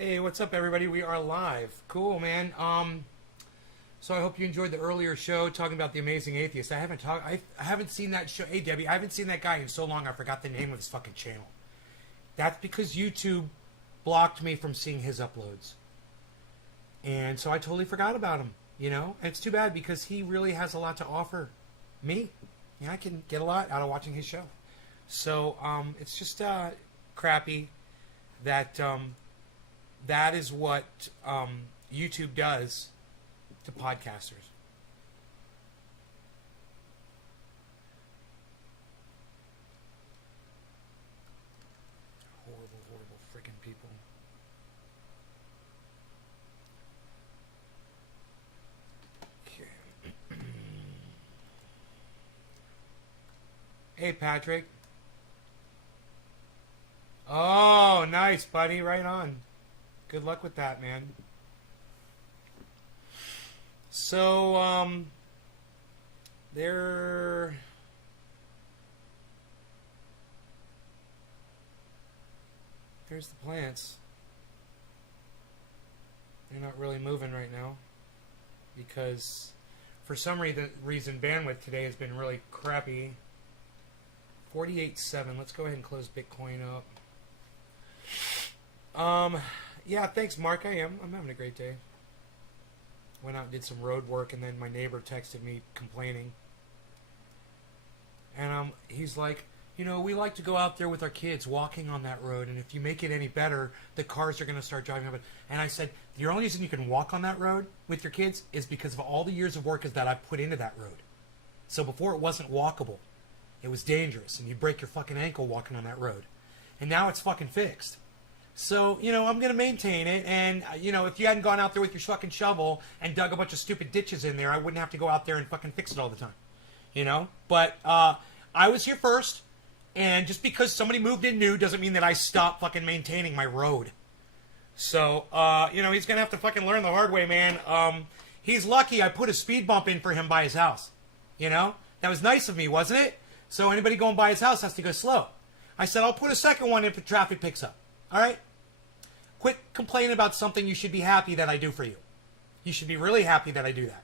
Hey, what's up, everybody? We are live. Cool, man. So I hope you enjoyed the earlier show talking about the Amazing Atheist. I haven't seen that show. Hey, Debbie, I haven't seen that guy in so long. I forgot the name of his fucking channel. That's because YouTube blocked me from seeing his uploads, and so I totally forgot about him. And it's too bad because he really has a lot to offer me. I can get a lot out of watching his show. So it's just crappy that. That is what YouTube does to podcasters. Horrible, horrible freaking people. Okay. Hey, Patrick. Oh, nice, buddy. Right on. Good luck with that, man. So, there's the plants. They're not really moving right now because for some reason bandwidth today has been really crappy. 48.7. Let's go ahead and close Bitcoin up. Yeah, thanks, Mark. I'm having a great day. Went out and did some road work, and then my neighbor texted me complaining. And he's like, we like to go out there with our kids walking on that road, and if you make it any better, the cars are going to start driving up it. And I said, the only reason you can walk on that road with your kids is because of all the years of work that I put into that road. So before it wasn't walkable. It was dangerous, and you break your fucking ankle walking on that road. And now it's fucking fixed. So, I'm going to maintain it, and, if you hadn't gone out there with your fucking shovel and dug a bunch of stupid ditches in there, I wouldn't have to go out there and fucking fix it all the time, But, I was here first, and just because somebody moved in new doesn't mean that I stop fucking maintaining my road. So, he's going to have to fucking learn the hard way, man. He's lucky I put a speed bump in for him by his house, That was nice of me, wasn't it? So anybody going by his house has to go slow. I said, I'll put a second one in if traffic picks up. All right? Quit complaining about something you should be happy that I do for you. You should be really happy that I do that.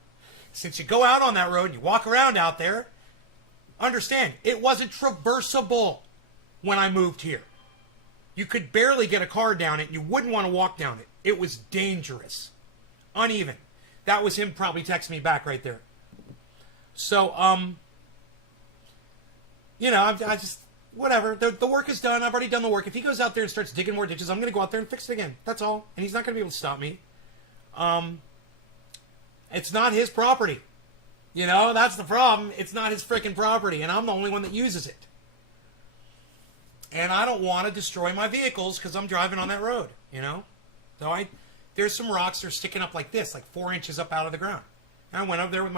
Since you go out on that road and you walk around out there, understand, it wasn't traversable when I moved here. You could barely get a car down it. You wouldn't want to walk down it. It was dangerous. Uneven. That was him probably texting me back right there. So, I just... Whatever. The work is done. I've already done the work. If he goes out there and starts digging more ditches, I'm going to go out there and fix it again. That's all. And he's not going to be able to stop me. It's not his property. That's the problem. It's not his freaking property. And I'm the only one that uses it. And I don't want to destroy my vehicles because I'm driving on that road, So there's some rocks that are sticking up like this, like 4 inches up out of the ground. And I went up there with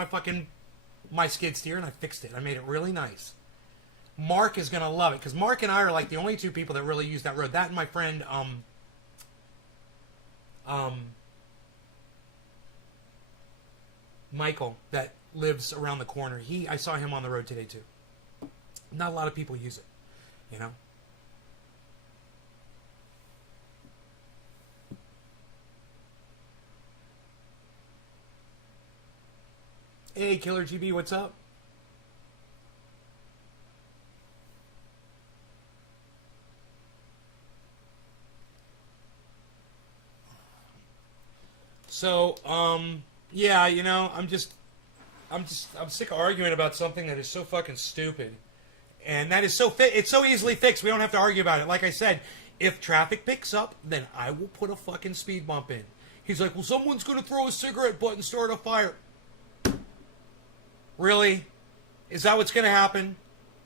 my skid steer and I fixed it. I made it really nice. Mark is going to love it, because Mark and I are like the only two people that really use that road. That and my friend, Michael, that lives around the corner. I saw him on the road today, too. Not a lot of people use it, Hey, Killer GB, what's up? So, yeah, I'm sick of arguing about something that is so fucking stupid. And that is it's so easily fixed. We don't have to argue about it. Like I said, if traffic picks up, then I will put a fucking speed bump in. He's like, well, someone's going to throw a cigarette butt and start a fire. Really? Is that what's going to happen?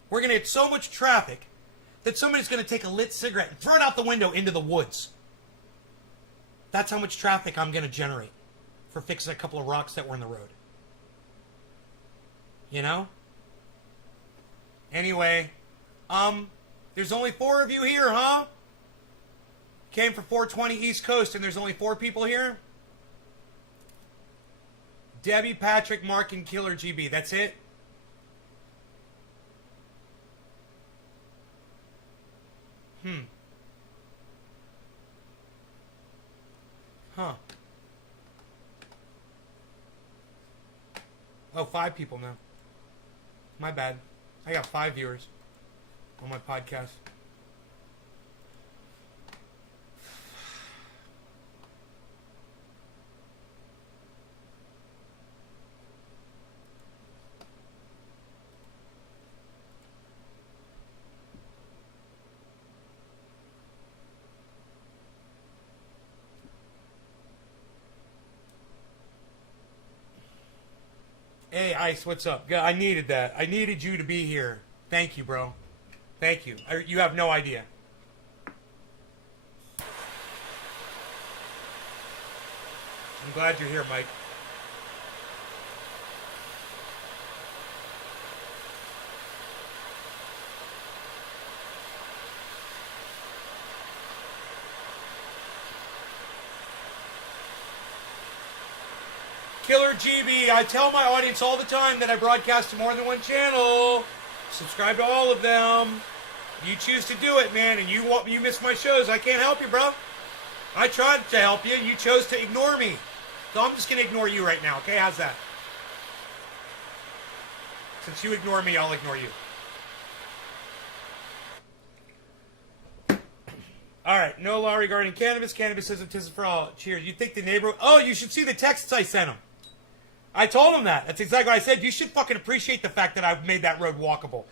We're going to hit so much traffic that somebody's going to take a lit cigarette and throw it out the window into the woods. That's how much traffic I'm going to generate for fixing a couple of rocks that were in the road. Anyway, there's only 4 of you here, huh? Came for 420 East Coast and there's only 4 people here? Debbie, Patrick, Mark, and Killer GB. That's it? Huh. Oh, 5 people now. My bad. I got 5 viewers on my podcast. Hey, Ice, what's up? I needed that. I needed you to be here. Thank you, bro. Thank you. You have no idea. I'm glad you're here, Mike. Killer GB, I tell my audience all the time that I broadcast to more than one channel. Subscribe to all of them. You choose to do it, man, and you miss my shows. I can't help you, bro. I tried to help you, and you chose to ignore me. So I'm just going to ignore you right now, okay? How's that? Since you ignore me, I'll ignore you. All right, no law regarding cannabis. Cannabis isn't for all. Cheers. You think the neighbor... Oh, you should see the texts I sent him. I told him that. That's exactly what I said. You should fucking appreciate the fact that I've made that road walkable.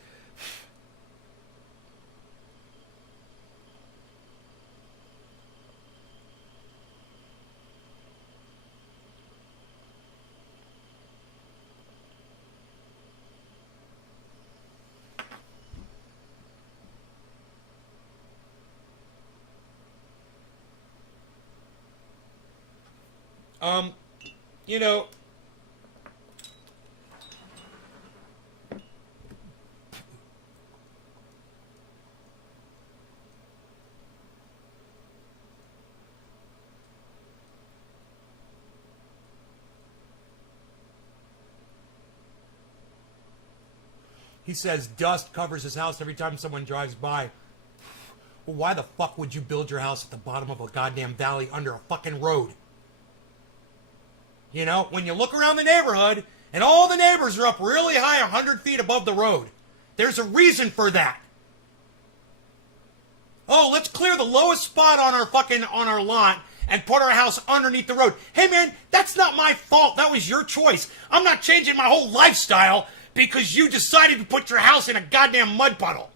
You know... He says dust covers his house every time someone drives by. Well, why the fuck would you build your house at the bottom of a goddamn valley under a fucking road? You know, when you look around the neighborhood and all the neighbors are up really high 100 feet above the road, there's a reason for that. Oh, let's clear the lowest spot on our lot and put our house underneath the road. Hey man, that's not my fault. That was your choice. I'm not changing my whole lifestyle because you decided to put your house in a goddamn mud puddle.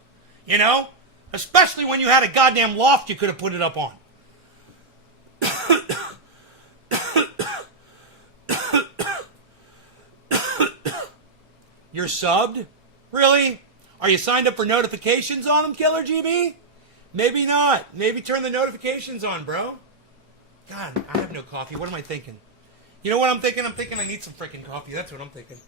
You know? Especially when you had a goddamn loft you could have put it up on. You're subbed? Really? Are you signed up for notifications on them, Killer GB? Maybe not. Maybe turn the notifications on, bro. God, I have no coffee. What am I thinking? You know what I'm thinking? I'm thinking I need some freaking coffee. That's what I'm thinking.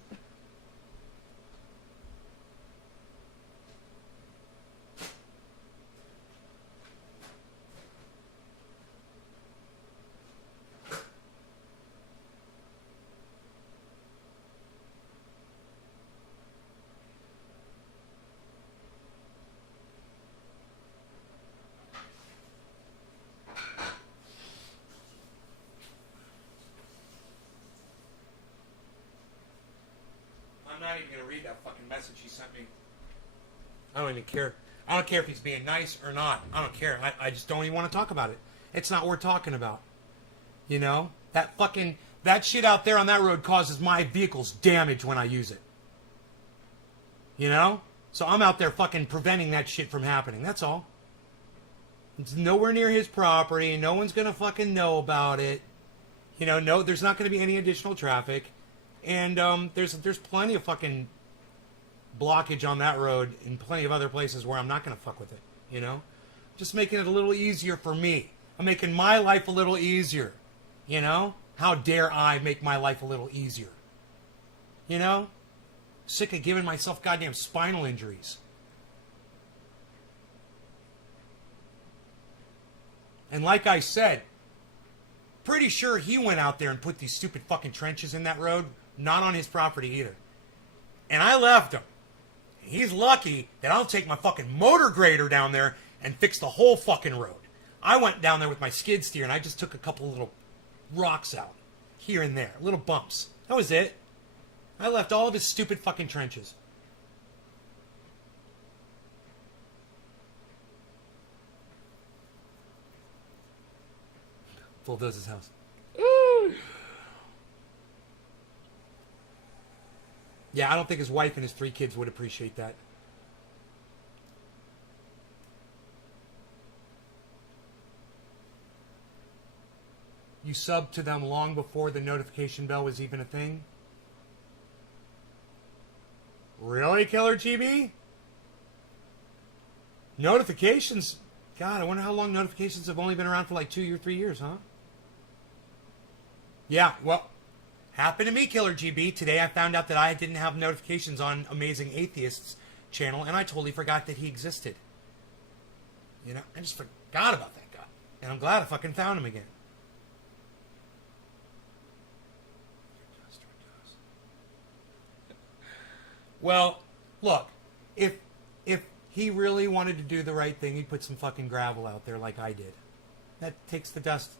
I'm not even going to read that fucking message he sent me. I don't even care. I don't care if he's being nice or not. I don't care. I just don't even want to talk about it. It's not worth talking about. You know? That shit out there on that road causes my vehicles damage when I use it. You know? So I'm out there fucking preventing that shit from happening. That's all. It's nowhere near his property. No one's going to fucking know about it. You know, no, there's not going to be any additional traffic. And there's plenty of fucking blockage on that road and plenty of other places where I'm not going to fuck with it, you know? Just making it a little easier for me. I'm making my life a little easier, you know? How dare I make my life a little easier? You know? Sick of giving myself goddamn spinal injuries. And like I said, pretty sure he went out there and put these stupid fucking trenches in that road. Not on his property either. And I left him. He's lucky that I'll take my fucking motor grader down there and fix the whole fucking road. I went down there with my skid steer and I just took a couple little rocks out here and there, little bumps. That was it. I left all of his stupid fucking trenches. Bulldozer's house. Yeah, I don't think his wife and his 3 kids would appreciate that. You subbed to them long before the notification bell was even a thing? Really, Killer GB? Notifications? God, I wonder how long notifications have only been around for like 2 or 3 years, huh? Yeah, well, happened to me, Killer GB. Today I found out that I didn't have notifications on Amazing Atheist's channel, and I totally forgot that he existed. You know, I just forgot about that guy. And I'm glad I fucking found him again. Well, look, if he really wanted to do the right thing, he'd put some fucking gravel out there like I did. That takes the dust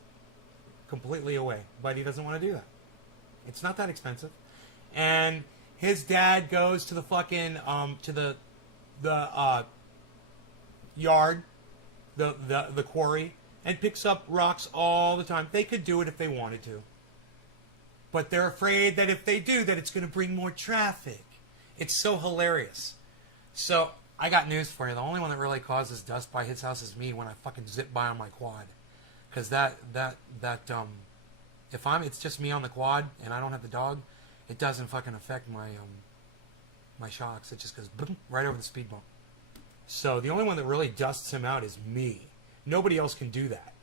completely away, but he doesn't want to do that. It's not that expensive. And his dad goes to the fucking to the yard, the quarry, and picks up rocks all the time. They could do it if they wanted to, but they're afraid that if they do, that it's going to bring more traffic. It's so hilarious. So I got news for you. The only one that really causes dust by his house is me when I fucking zip by on my quad. Because it's just me on the quad and I don't have the dog, it doesn't fucking affect my my shocks. It just goes boom, right over the speed bump. So the only one that really dusts him out is me. Nobody else can do that.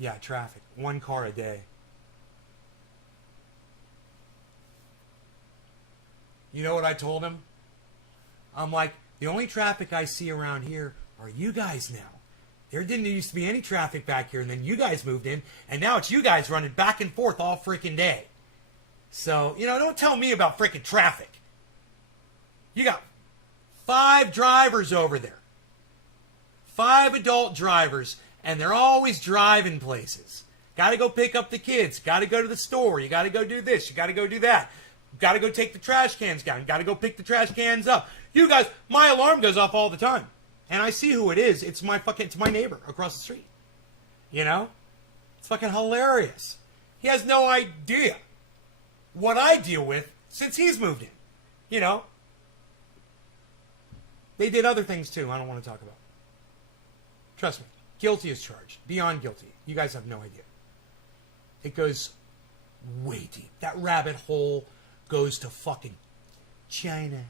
Yeah, traffic. 1 car a day. You know what I told him? I'm like, the only traffic I see around here are you guys now. There didn't used to be any traffic back here, and then you guys moved in, and now it's you guys running back and forth all freaking day. So, you know, don't tell me about freaking traffic. You got 5 drivers over there. 5 adult drivers, and they're always driving places. Got to go pick up the kids. Got to go to the store. You got to go do this. You got to go do that. Got to go take the trash cans down. Got to go pick the trash cans up. You guys, my alarm goes off all the time. And I see who it is. It's my neighbor across the street. You know? It's fucking hilarious. He has no idea what I deal with since he's moved in. You know? They did other things too I don't want to talk about. Trust me. Guilty as charged. Beyond guilty. You guys have no idea. It goes way deep. That rabbit hole goes to fucking China.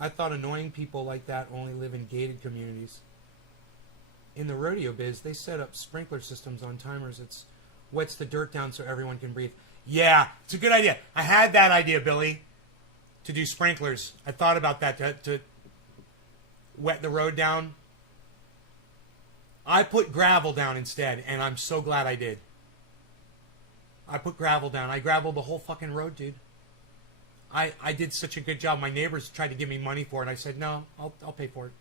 I thought annoying people like that only live in gated communities. In the rodeo biz, they set up sprinkler systems on timers. It's wets the dirt down so everyone can breathe. Yeah, it's a good idea. I had that idea, Billy, to do sprinklers. I thought about that to wet the road down. I put gravel down instead, and I'm so glad I did. I put gravel down. I graveled the whole fucking road, dude. I did such a good job. My neighbors tried to give me money for it. I said, no, I'll pay for it.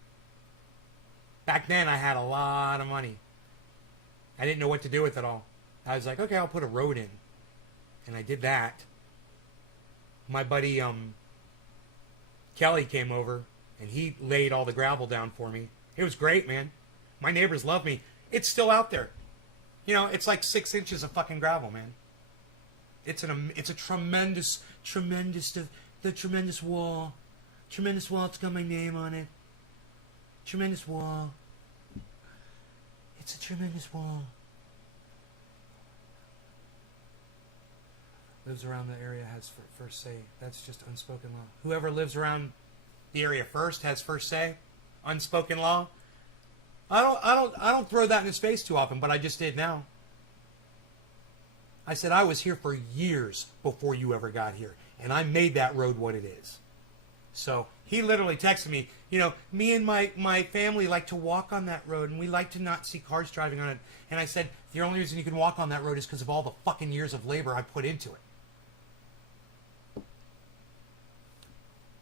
Back then, I had a lot of money. I didn't know what to do with it all. I was like, okay, I'll put a road in. And I did that. My buddy Kelly came over, and he laid all the gravel down for me. It was great, man. My neighbors love me. It's still out there. You know, it's like 6 inches of fucking gravel, man. It's a tremendous wall. Tremendous wall. It's got my name on it. Tremendous wall. It's a tremendous wall. Lives around the area has first say. That's just unspoken law. Whoever lives around the area first has first say. Unspoken law. I don't throw that in his face too often, but I just did now. I said I was here for years before you ever got here, and I made that road what it is. So he literally texted me, you know, me and my family like to walk on that road, and we like to not see cars driving on it. And I said, the only reason you can walk on that road is because of all the fucking years of labor I put into it.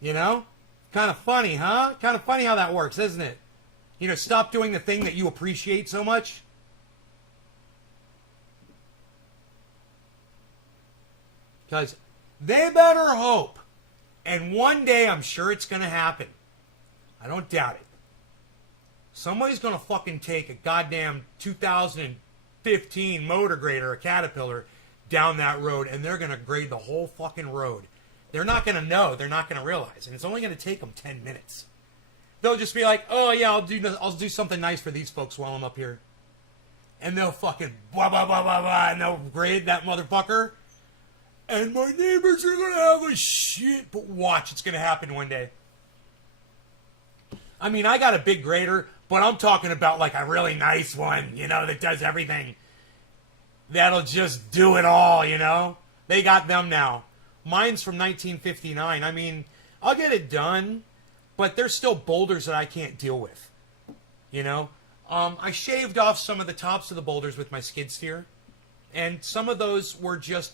You know? Kind of funny, huh? Kind of funny how that works, isn't it? You know, stop doing the thing that you appreciate so much. Because they better hope. And one day I'm sure it's going to happen. I don't doubt it. Somebody's going to fucking take a goddamn 2015 motor grader, a Caterpillar, down that road, and they're going to grade the whole fucking road. They're not going to know. They're not going to realize. And it's only going to take them 10 minutes. They'll just be like, oh, yeah, I'll do something nice for these folks while I'm up here. And they'll fucking blah, blah, blah, blah, blah, and they'll grade that motherfucker. And my neighbors are going to have a shit. But watch, it's going to happen one day. I mean, I got a big grader, but I'm talking about like a really nice one, you know, that does everything. That'll just do it all, you know. They got them now. Mine's from 1959. I mean, I'll get it done, but there's still boulders that I can't deal with, you know. I shaved off some of the tops of the boulders with my skid steer, and some of those were just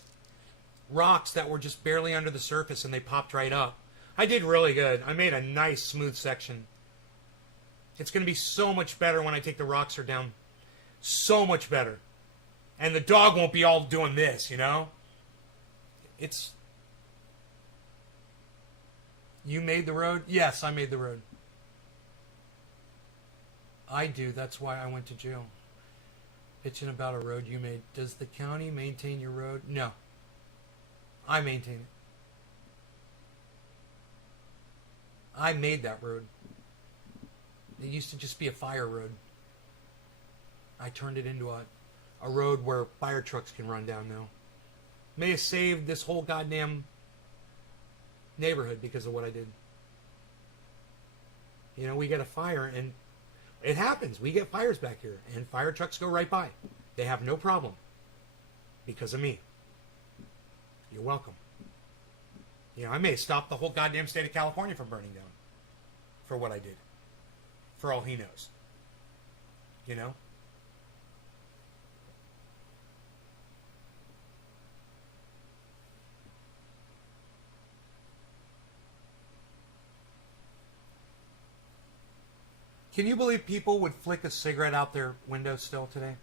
rocks that were just barely under the surface, and they popped right up. I did really good. I made a nice, smooth section. It's going to be so much better when I take the rocks down. So much better. And the dog won't be all doing this, you know? It's... You made the road? Yes, I made the road. I do. That's why I went to jail. Bitching about a road you made. Does the county maintain your road? No. I maintain it. I made that road. It used to just be a fire road. I turned it into a road where fire trucks can run down now. May have saved this whole goddamn neighborhood because of what I did. You know, we get a fire and it happens. We get fires back here and fire trucks go right by. They have no problem because of me. You're welcome. You know, I may have stopped the whole goddamn state of California from burning down for what I did. For all he knows. You know? Can you believe people would flick a cigarette out their window still today?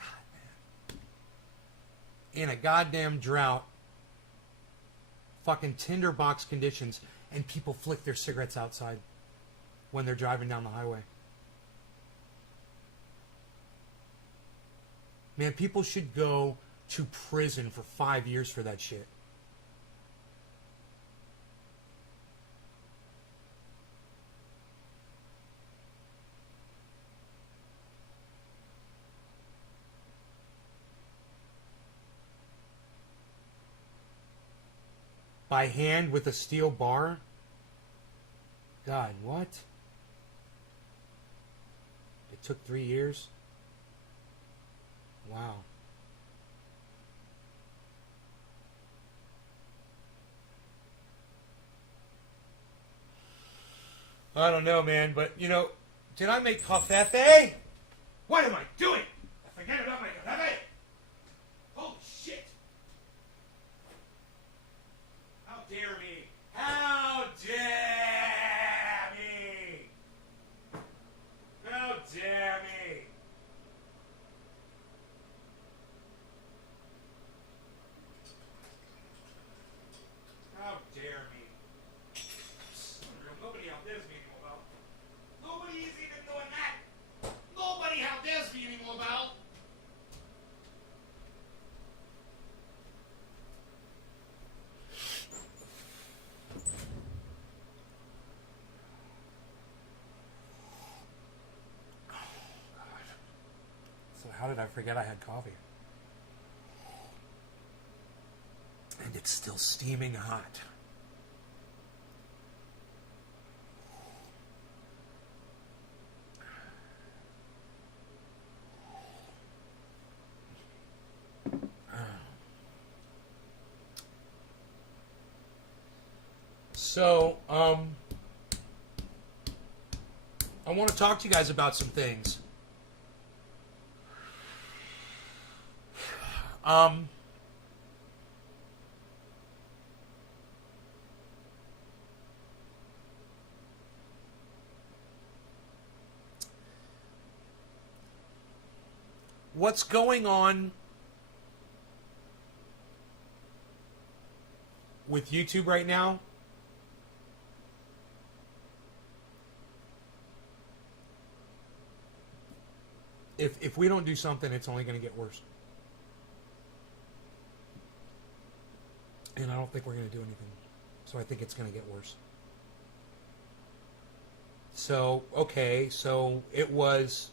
God, man. In a goddamn drought, fucking tinderbox conditions, and people flick their cigarettes outside when they're driving down the highway. Man, people should go to prison for 5 years for that shit. By hand with a steel bar? God, what? It took 3 years? Wow. I don't know, man, but, you know, did I make covfefe? What am I doing? I forget about my covfefe. Holy shit. How dare me? How dare me? How dare me? How dare me? Nobody out there's me anymore about. Nobody's even doing that. Nobody out there's me anymore about. So how did I forget I had coffee? And it's still steaming hot. So, I want to talk to you guys about some things. what's going on with YouTube right now, if we don't do something, it's only going to get worse. And I don't think we're going to do anything. So I think it's going to get worse. So, okay, so it was,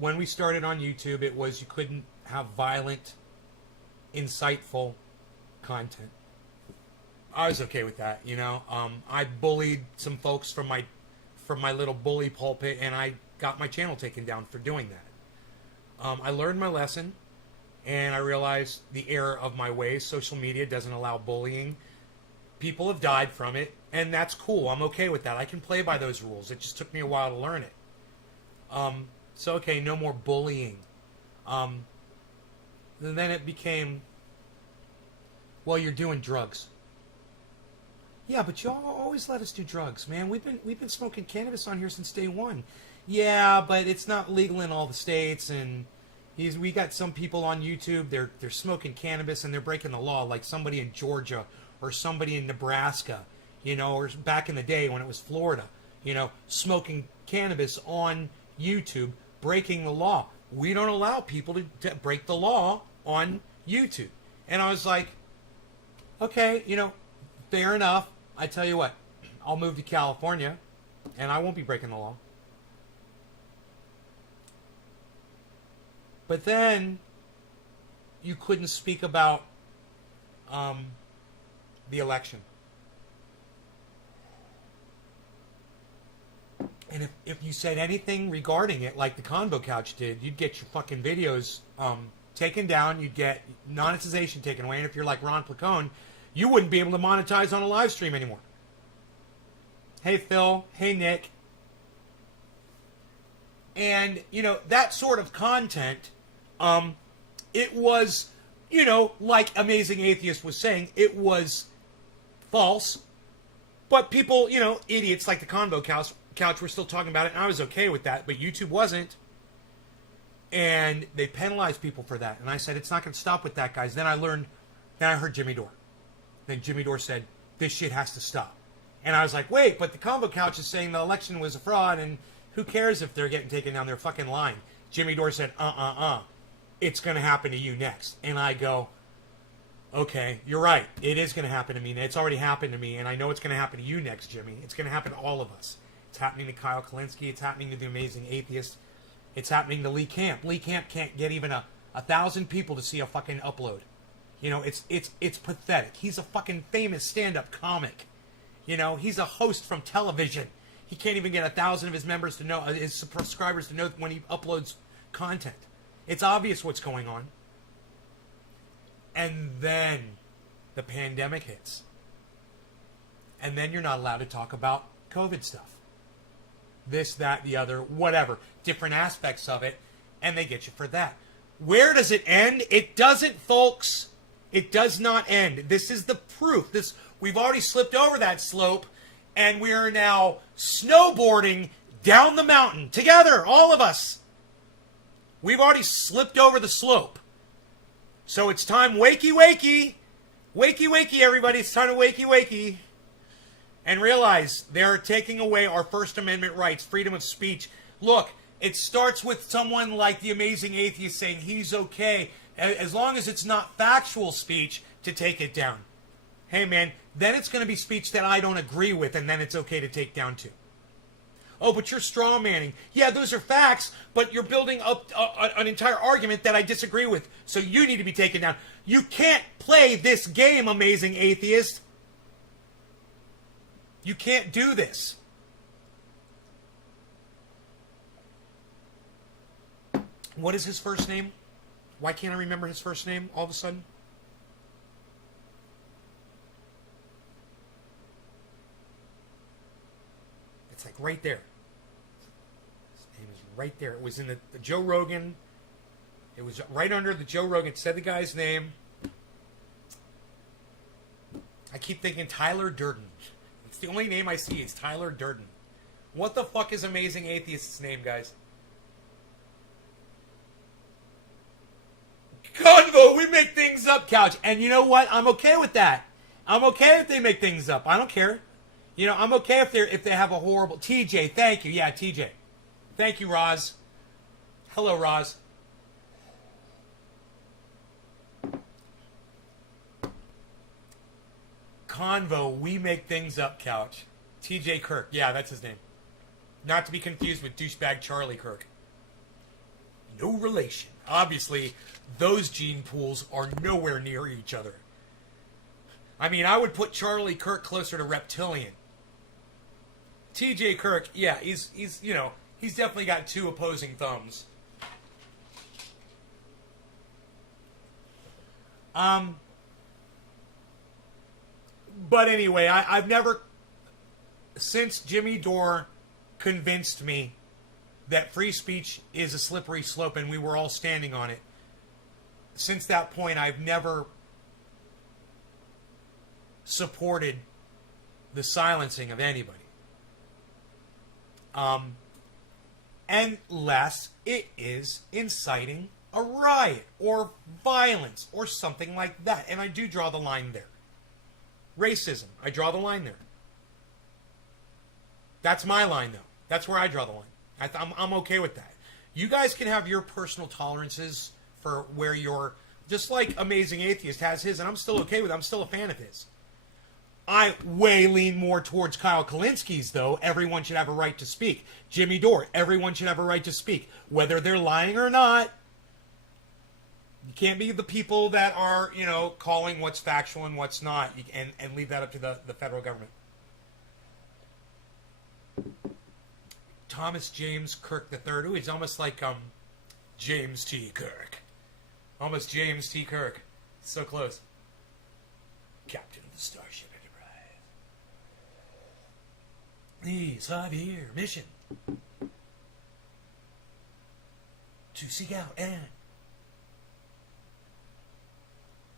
when we started on YouTube, it was you couldn't have violent, insightful content. I was okay with that, you know. I bullied some folks from my little bully pulpit, and I got my channel taken down for doing that. I learned my lesson, and I realized the error of my ways. Social media doesn't allow bullying. People have died from it, and that's cool. I'm okay with that. I can play by those rules. It just took me a while to learn it. So, okay, no more bullying. And then it became, well, you're doing drugs. Yeah, but y'all always let us do drugs, man. We've been smoking cannabis on here since day one. Yeah, but it's not legal in all the states, and we got some people on YouTube. They're smoking cannabis and they're breaking the law, like somebody in Georgia or somebody in Nebraska, you know, or back in the day when it was Florida, you know, smoking cannabis on YouTube, breaking the law. We don't allow people to break the law on YouTube. And I was like, okay, you know, fair enough. I tell you what, I'll move to California and I won't be breaking the law. But then you couldn't speak about the election. And if you said anything regarding it, like the Convo Couch did, you'd get your fucking videos taken down. You'd get monetization taken away. And if you're like Ron Placone, you wouldn't be able to monetize on a live stream anymore. Hey, Phil. Hey, Nick. And, you know, that sort of content, it was, you know, like Amazing Atheist was saying, it was false. But people, you know, idiots like the Convo Couch were still talking about it, and I was okay with that, but YouTube wasn't. And they penalized people for that. And I said, it's not going to stop with that, guys. Then I heard Jimmy Dore. Then Jimmy Dore said, this shit has to stop. And I was like, wait, but the Convo Couch is saying the election was a fraud, and who cares if they're getting taken down? They're fucking lying. Jimmy Dore said, it's going to happen to you next. And I go, okay, you're right. It is going to happen to me. It's already happened to me, and I know it's going to happen to you next, Jimmy. It's going to happen to all of us. It's happening to Kyle Kalinske. It's happening to the Amazing Atheist. It's happening to Lee Camp. Lee Camp can't get even 1,000 people to see a fucking upload. You know, it's pathetic. He's a fucking famous stand-up comic. You know, he's a host from television. He can't even get 1,000 of his members to know, his subscribers to know when he uploads content. It's obvious what's going on. And then the pandemic hits. And then you're not allowed to talk about COVID stuff. This, that, the other, whatever. Different aspects of it. And they get you for that. Where does it end? It doesn't, folks. It does not end. This is the proof. We've already slipped over that slope. And we are now snowboarding down the mountain. Together, all of us. We've already slipped over the slope. So it's time, wakey, wakey. Wakey, wakey, everybody. It's time to wakey, wakey. And realize they're taking away our First Amendment rights, freedom of speech. Look, it starts with someone like the Amazing Atheist saying he's okay, as long as it's not factual speech, to take it down. Hey, man, then it's going to be speech that I don't agree with, and then it's okay to take down too. Oh, but you're straw manning. Yeah, those are facts, but you're building up an entire argument that I disagree with, so you need to be taken down. You can't play this game, Amazing Atheist. You can't do this. What is his first name? Why can't I remember his first name all of a sudden? It's like right there. His name is right there. It was in the Joe Rogan. It was right under the Joe Rogan. It said the guy's name. I keep thinking Tyler Durden. It's the only name I see is Tyler Durden. What the fuck is Amazing Atheist's name, guys? up, Couch. And you know what? I'm okay with that. I'm okay if they make things up. I don't care. You know, I'm okay if they have a horrible... TJ, thank you. Yeah, TJ. Thank you, Roz. Hello, Roz. Convo, we make things up, Couch. TJ Kirk. Yeah, that's his name. Not to be confused with douchebag Charlie Kirk. No relation. Obviously, those gene pools are nowhere near each other. I mean, I would put Charlie Kirk closer to reptilian. TJ Kirk, yeah, he's you know, he's definitely got two opposing thumbs. But anyway, I've never, since Jimmy Dore convinced me that free speech is a slippery slope and we were all standing on it, since that point I've never supported the silencing of anybody. Unless it is inciting a riot or violence or something like that. And I do draw the line there. Racism, I draw the line there. That's my line, though. That's where I draw the line. I'm okay with that. You guys can have your personal tolerances for where you're... Just like Amazing Atheist has his, and I'm still okay with it. I'm still a fan of his. I way lean more towards Kyle Kalinski's, though. Everyone should have a right to speak. Jimmy Dore, everyone should have a right to speak. Whether they're lying or not, you can't be the people that are, you know, calling what's factual and what's not, and leave that up to the federal government. Thomas James Kirk III. Ooh, he's almost like James T. Kirk. Almost James T. Kirk. So close. Captain of the Starship Enterprise. These 5-year mission to seek out and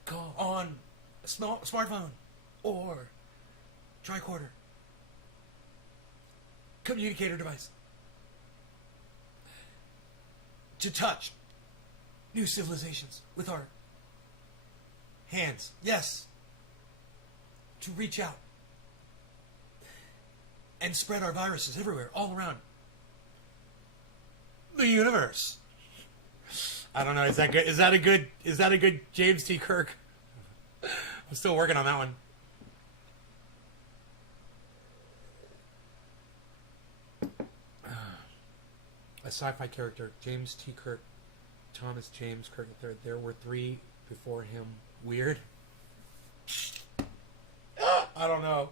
call on a smartphone or tricorder communicator device to touch new civilizations with our hands. Yes. To reach out and spread our viruses everywhere, all around the universe. I don't know. Is that good? Is that a good James T. Kirk? I'm still working on that one. A sci-fi character, James T. Kirk, Thomas James Kirk III. There were 3 before him. Weird. I don't know.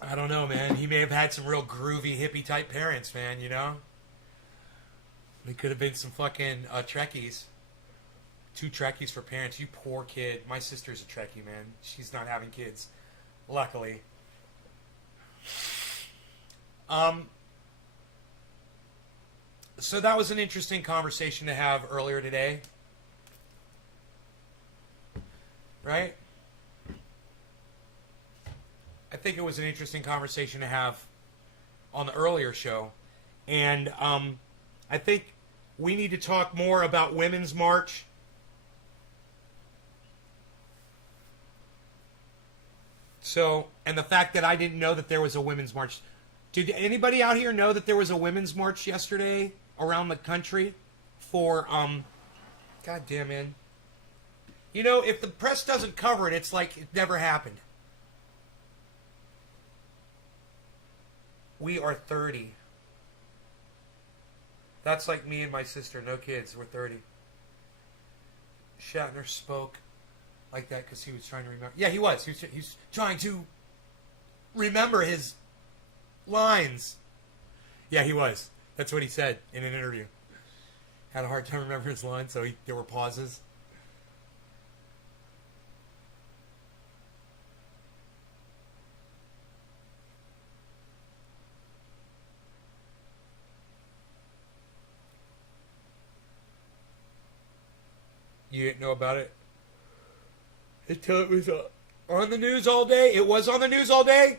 I don't know, man. He may have had some real groovy hippie type parents, man. You know. They could have been some fucking Trekkies. 2 Trekkies for parents. You poor kid. My sister's a Trekkie, man. She's not having kids. Luckily. So that was an interesting conversation to have earlier today. Right? I think it was an interesting conversation to have on the earlier show. And I think we need to talk more about Women's March. So, and the fact that I didn't know that there was a Women's March. Did anybody out here know that there was a Women's March yesterday around the country for, God damn, man. You know, if the press doesn't cover it, it's like it never happened. We are 30. That's like me and my sister. No kids. We're 30. Shatner spoke like that because he was trying to remember. Yeah, he was. He was trying to remember his lines. Yeah, he was. That's what he said in an interview. Had a hard time remembering his lines, so there were pauses. You didn't know about it until it was on the news all day? It was on the news all day?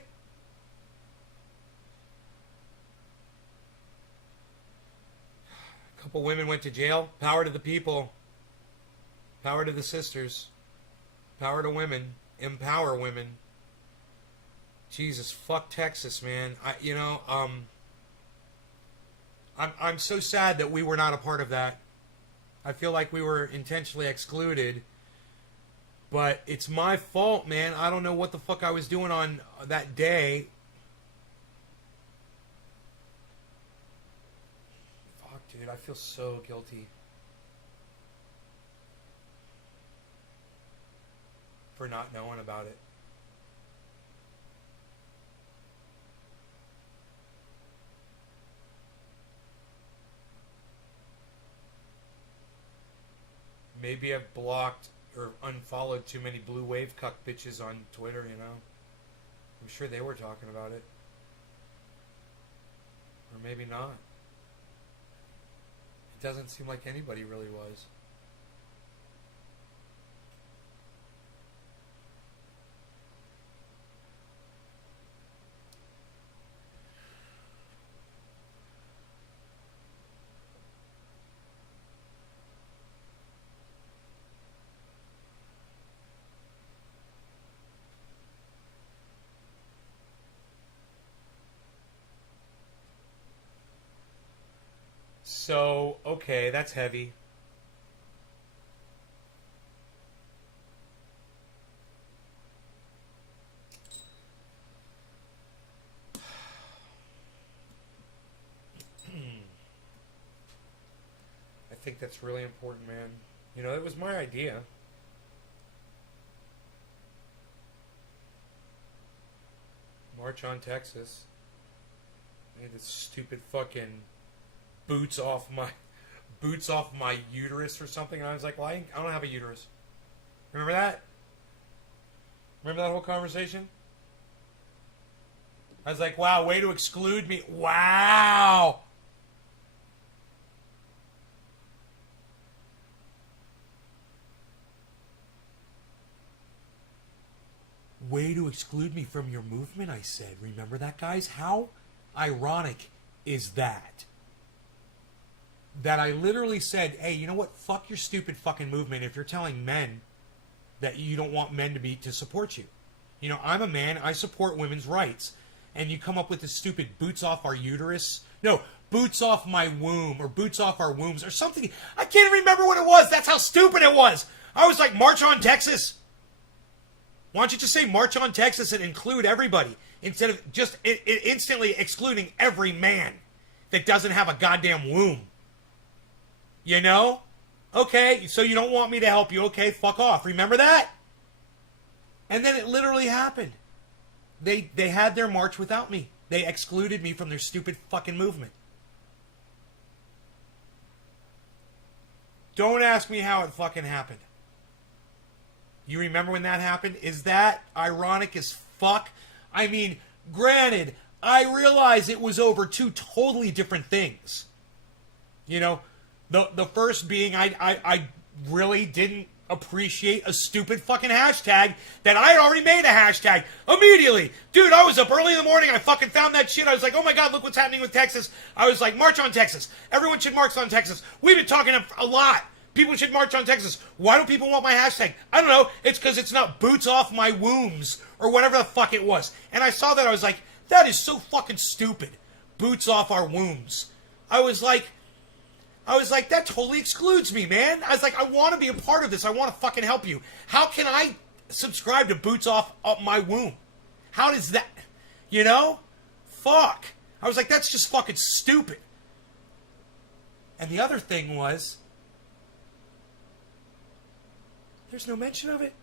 A couple women went to jail. Power to the people. Power to the sisters. Power to women. Empower women. Jesus, fuck Texas, man. I'm so sad that we were not a part of that. I feel like we were intentionally excluded. But it's my fault, man. I don't know what the fuck I was doing on that day. Fuck, dude. I feel so guilty. For not knowing about it. Maybe I've blocked or unfollowed too many blue wave cuck bitches on Twitter, you know. I'm sure they were talking about it. Or maybe not. It doesn't seem like anybody really was. So, okay, that's heavy. I think that's really important, man. You know, it was my idea. March on Texas. Made this stupid fucking boots off my uterus or something, and I was like, well, I don't have a uterus. Remember that? Remember that whole conversation? I was like, wow, way to exclude me. Wow. Way to exclude me from your movement, I said. Remember that, guys? How ironic is that? That I literally said, hey, you know what? Fuck your stupid fucking movement if you're telling men that you don't want men to support you. You know, I'm a man. I support women's rights. And you come up with this stupid boots off our uterus. No, boots off my womb or boots off our wombs or something. I can't even remember what it was. That's how stupid it was. I was like, March on Texas. Why don't you just say March on Texas and include everybody instead of just instantly excluding every man that doesn't have a goddamn womb? You know? Okay, so you don't want me to help you. Okay, fuck off. Remember that? And then it literally happened. They had their march without me. They excluded me from their stupid fucking movement. Don't ask me how it fucking happened. You remember when that happened? Is that ironic as fuck? I mean, granted, I realize it was over two totally different things. You know? The first being I really didn't appreciate a stupid fucking hashtag that I had already made a hashtag immediately. Dude, I was up early in the morning. I fucking found that shit. I was like, oh my God, look what's happening with Texas. I was like, March on Texas. Everyone should march on Texas. We've been talking a lot. People should march on Texas. Why do people want my hashtag? I don't know. It's because it's not boots off my wombs or whatever the fuck it was. And I saw that. I was like, that is so fucking stupid. Boots off our wombs. I was like, that totally excludes me, man. I was like, I want to be a part of this. I want to fucking help you. How can I subscribe to boots off my womb? How does that, you know? Fuck. I was like, that's just fucking stupid. And the other thing was, there's no mention of it.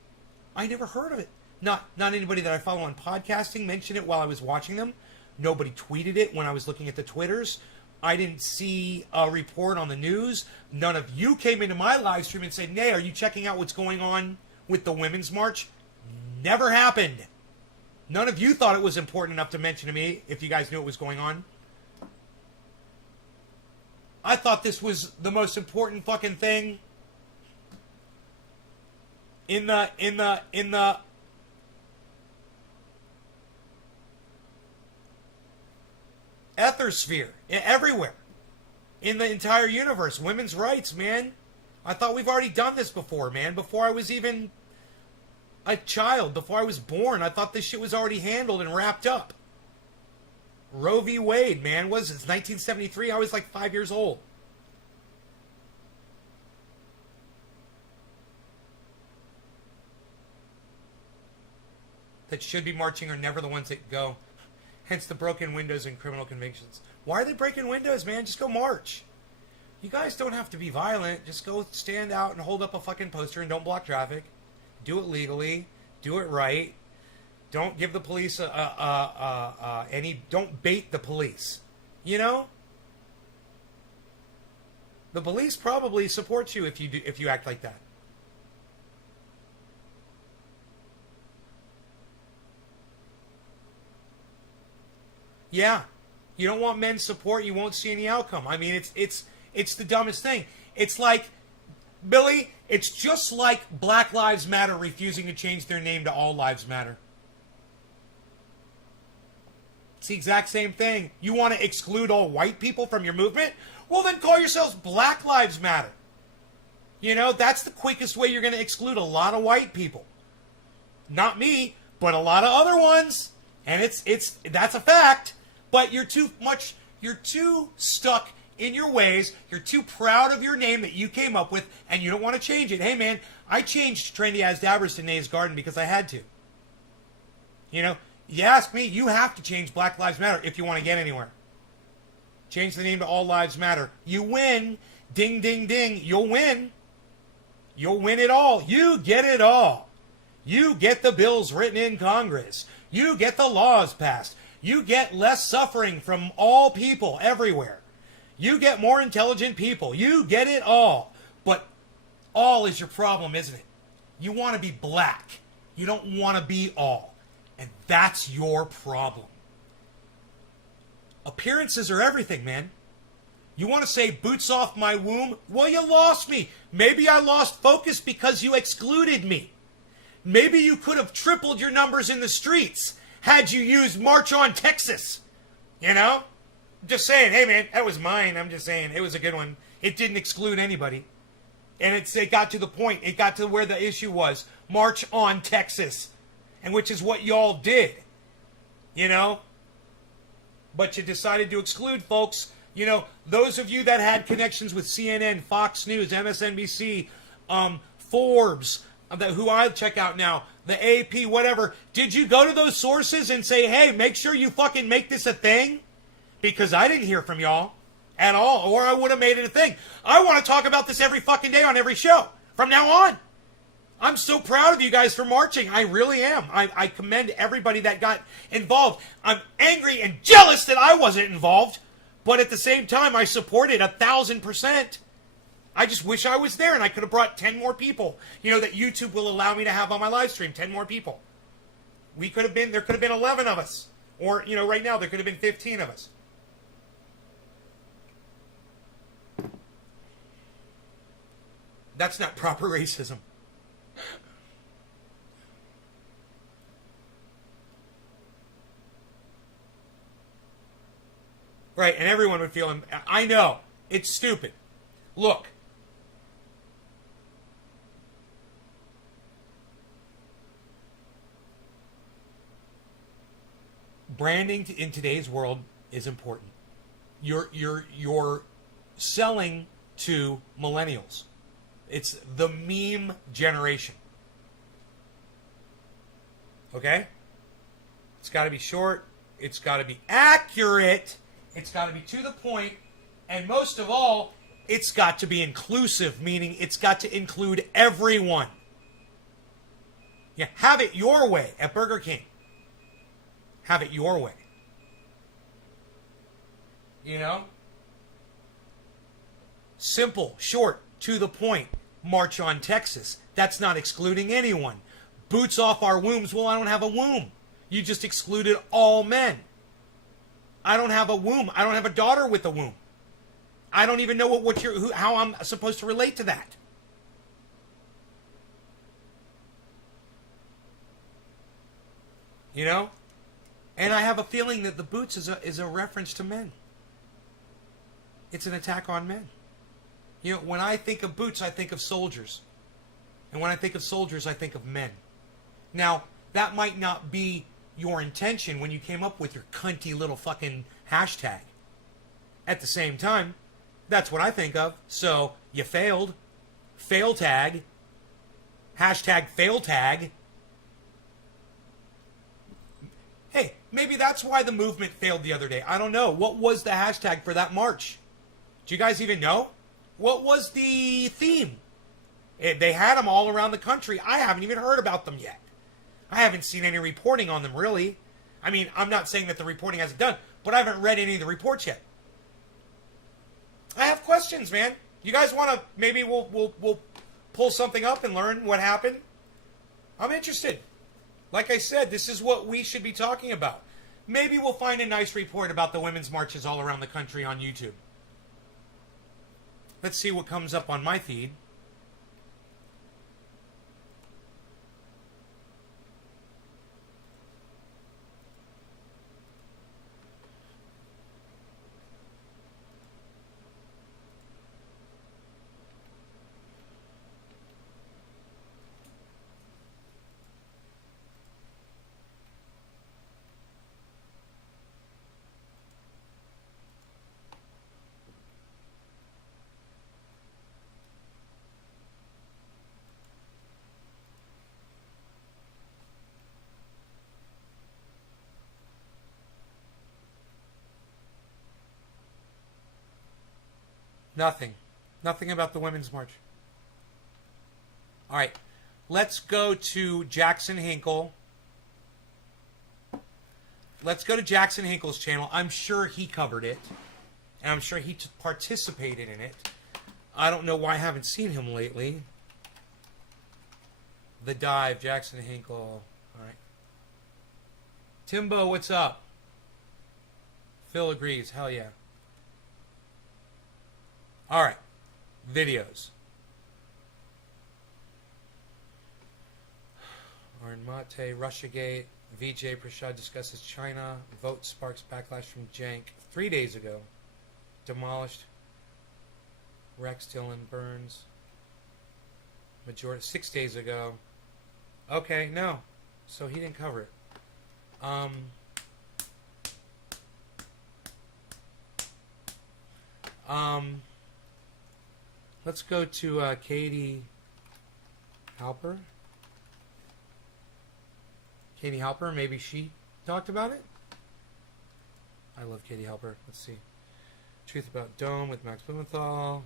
I never heard of it. Not anybody that I follow on podcasting mentioned it while I was watching them. Nobody tweeted it when I was looking at the Twitters. I didn't see a report on the news. None of you came into my live stream and said, Nay, are you checking out what's going on with the Women's March? Never happened. None of you thought it was important enough to mention to me if you guys knew what was going on. I thought this was the most important fucking thing in the ethersphere, everywhere. in the entire universe. Women's rights, man. I thought we've already done this before, man. Before I was even a child, before I was born, I thought this shit was already handled and wrapped up. Roe v. Wade, man, was it 1973? I was like 5 years old. That should be marching are never the ones that go. Hence the broken windows and criminal convictions. Why are they breaking windows, man? Just go march. You guys don't have to be violent. Just go stand out and hold up a fucking poster and don't block traffic. Do it legally. Do it right. Don't give the police don't bait the police. You know? The police probably support you if you act like that. Yeah. You don't want men's support, you won't see any outcome. I mean, it's the dumbest thing. It's like, Billy, it's just like Black Lives Matter refusing to change their name to All Lives Matter. It's the exact same thing. You want to exclude all white people from your movement? Well, then call yourselves Black Lives Matter. You know, that's the quickest way you're going to exclude a lot of white people. Not me, but a lot of other ones. And that's a fact. But you're too stuck in your ways. You're too proud of your name that you came up with, and you don't want to change it. Hey, man, I changed Trendy As Dabbers to Nays Garden because I had to. You know, you ask me, you have to change Black Lives Matter if you want to get anywhere. Change the name to All Lives Matter. You win. Ding, ding, ding. You'll win. You'll win it all. You get it all. You get the bills written in Congress. You get the laws passed. You get less suffering from all people everywhere. You get more intelligent people. You get it all. But all is your problem, isn't it? You want to be black. You don't want to be all. And that's your problem. Appearances are everything, man. You want to say boots off my womb? Well, you lost me. Maybe I lost focus because you excluded me. Maybe you could have tripled your numbers in the streets had you used March on Texas. You know? Just saying, hey man, that was mine. I'm just saying, it was a good one. It didn't exclude anybody. And it got to the point. It got to where the issue was. March on Texas. And which is what y'all did. You know? But you decided to exclude folks. You know, those of you that had connections with CNN, Fox News, MSNBC, Forbes, who I check out now, the AP, whatever. Did you go to those sources and say, hey, make sure you fucking make this a thing? Because I didn't hear from y'all at all, or I would have made it a thing. I want to talk about this every fucking day on every show from now on. I'm so proud of you guys for marching. I really am. I commend everybody that got involved. I'm angry and jealous that I wasn't involved, but at the same time, I supported 1,000%. I just wish I was there and I could have brought 10 more people, you know, that YouTube will allow me to have on my live stream, 10 more people. There could have been 11 of us. Or, you know, right now there could have been 15 of us. That's not proper racism. Right, and everyone would feel, I know, it's stupid. Look. Branding in today's world is important. You're selling to millennials. It's the meme generation. Okay? It's got to be short. It's got to be accurate. It's got to be to the point. And most of all, it's got to be inclusive, meaning it's got to include everyone. Yeah, have it your way at Burger King. Have it your way. You know? Simple, short, to the point. March on Texas. That's not excluding anyone. Boots off our wombs. Well, I don't have a womb. You just excluded all men. I don't have a womb. I don't have a daughter with a womb. I don't even know how I'm supposed to relate to that. You know? And I have a feeling that the boots is a reference to men. It's an attack on men. You know, when I think of boots, I think of soldiers. And when I think of soldiers, I think of men. Now, that might not be your intention when you came up with your cunty little fucking hashtag. At the same time, that's what I think of. So, you failed. Fail tag. Hashtag fail tag. Hey, maybe that's why the movement failed the other day. I don't know. What was the hashtag for that march? Do you guys even know? What was the theme? They had them all around the country. I haven't even heard about them yet. I haven't seen any reporting on them, really. I mean, I'm not saying that the reporting hasn't done, but I haven't read any of the reports yet. I have questions, man. You guys want to, maybe we'll pull something up and learn what happened? I'm interested. Like I said, this is what we should be talking about. Maybe we'll find a nice report about the women's marches all around the country on YouTube. Let's see what comes up on my feed. Nothing. Nothing about the Women's March. All right. Let's go to Jackson Hinkle. Let's go to Jackson Hinkle's channel. I'm sure he covered it. And I'm sure he participated in it. I don't know why I haven't seen him lately. The Dive, Jackson Hinkle. All right. Timbo, what's up? Phil agrees. Hell yeah. All right, videos. Arn Mate, Russiagate, VJ Prashad discusses China, vote sparks backlash from Jank 3 days ago. Demolished. Rex Dillon Burns. Majority 6 days ago. Okay, no. So he didn't cover it. Let's go to Katie Halper. Katie Halper, maybe she talked about it? I love Katie Halper. Let's see. Truth About Dome with Max Blumenthal.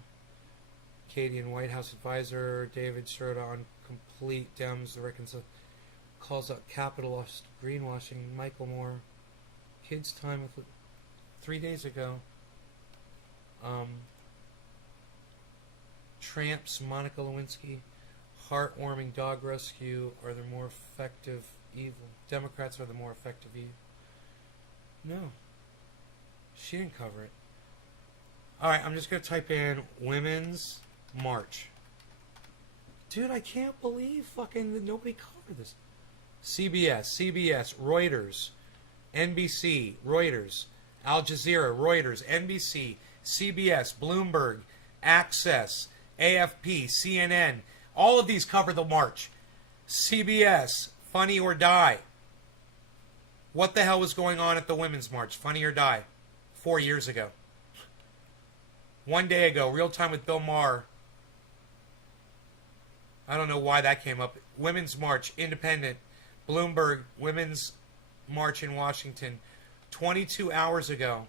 Katie and White House advisor. David Sherda on complete Dems. The reconciliation calls out capitalist greenwashing. Michael Moore. Kids Time with 3 days ago. Tramps, Monica Lewinsky, heartwarming dog rescue are the more effective evil. Democrats are the more effective evil. No. She didn't cover it. Alright, I'm just going to type in Women's March. Dude, I can't believe fucking that nobody covered this. CBS, Reuters, NBC, Reuters, Al Jazeera, Reuters, NBC, CBS, Bloomberg, Access, AFP, CNN, all of these cover the march. CBS, Funny or Die. What the hell was going on at the Women's March? Funny or Die. 4 years ago. 1 day ago, Real Time with Bill Maher. I don't know why that came up. Women's March, Independent, Bloomberg, Women's March in Washington. 22 hours ago.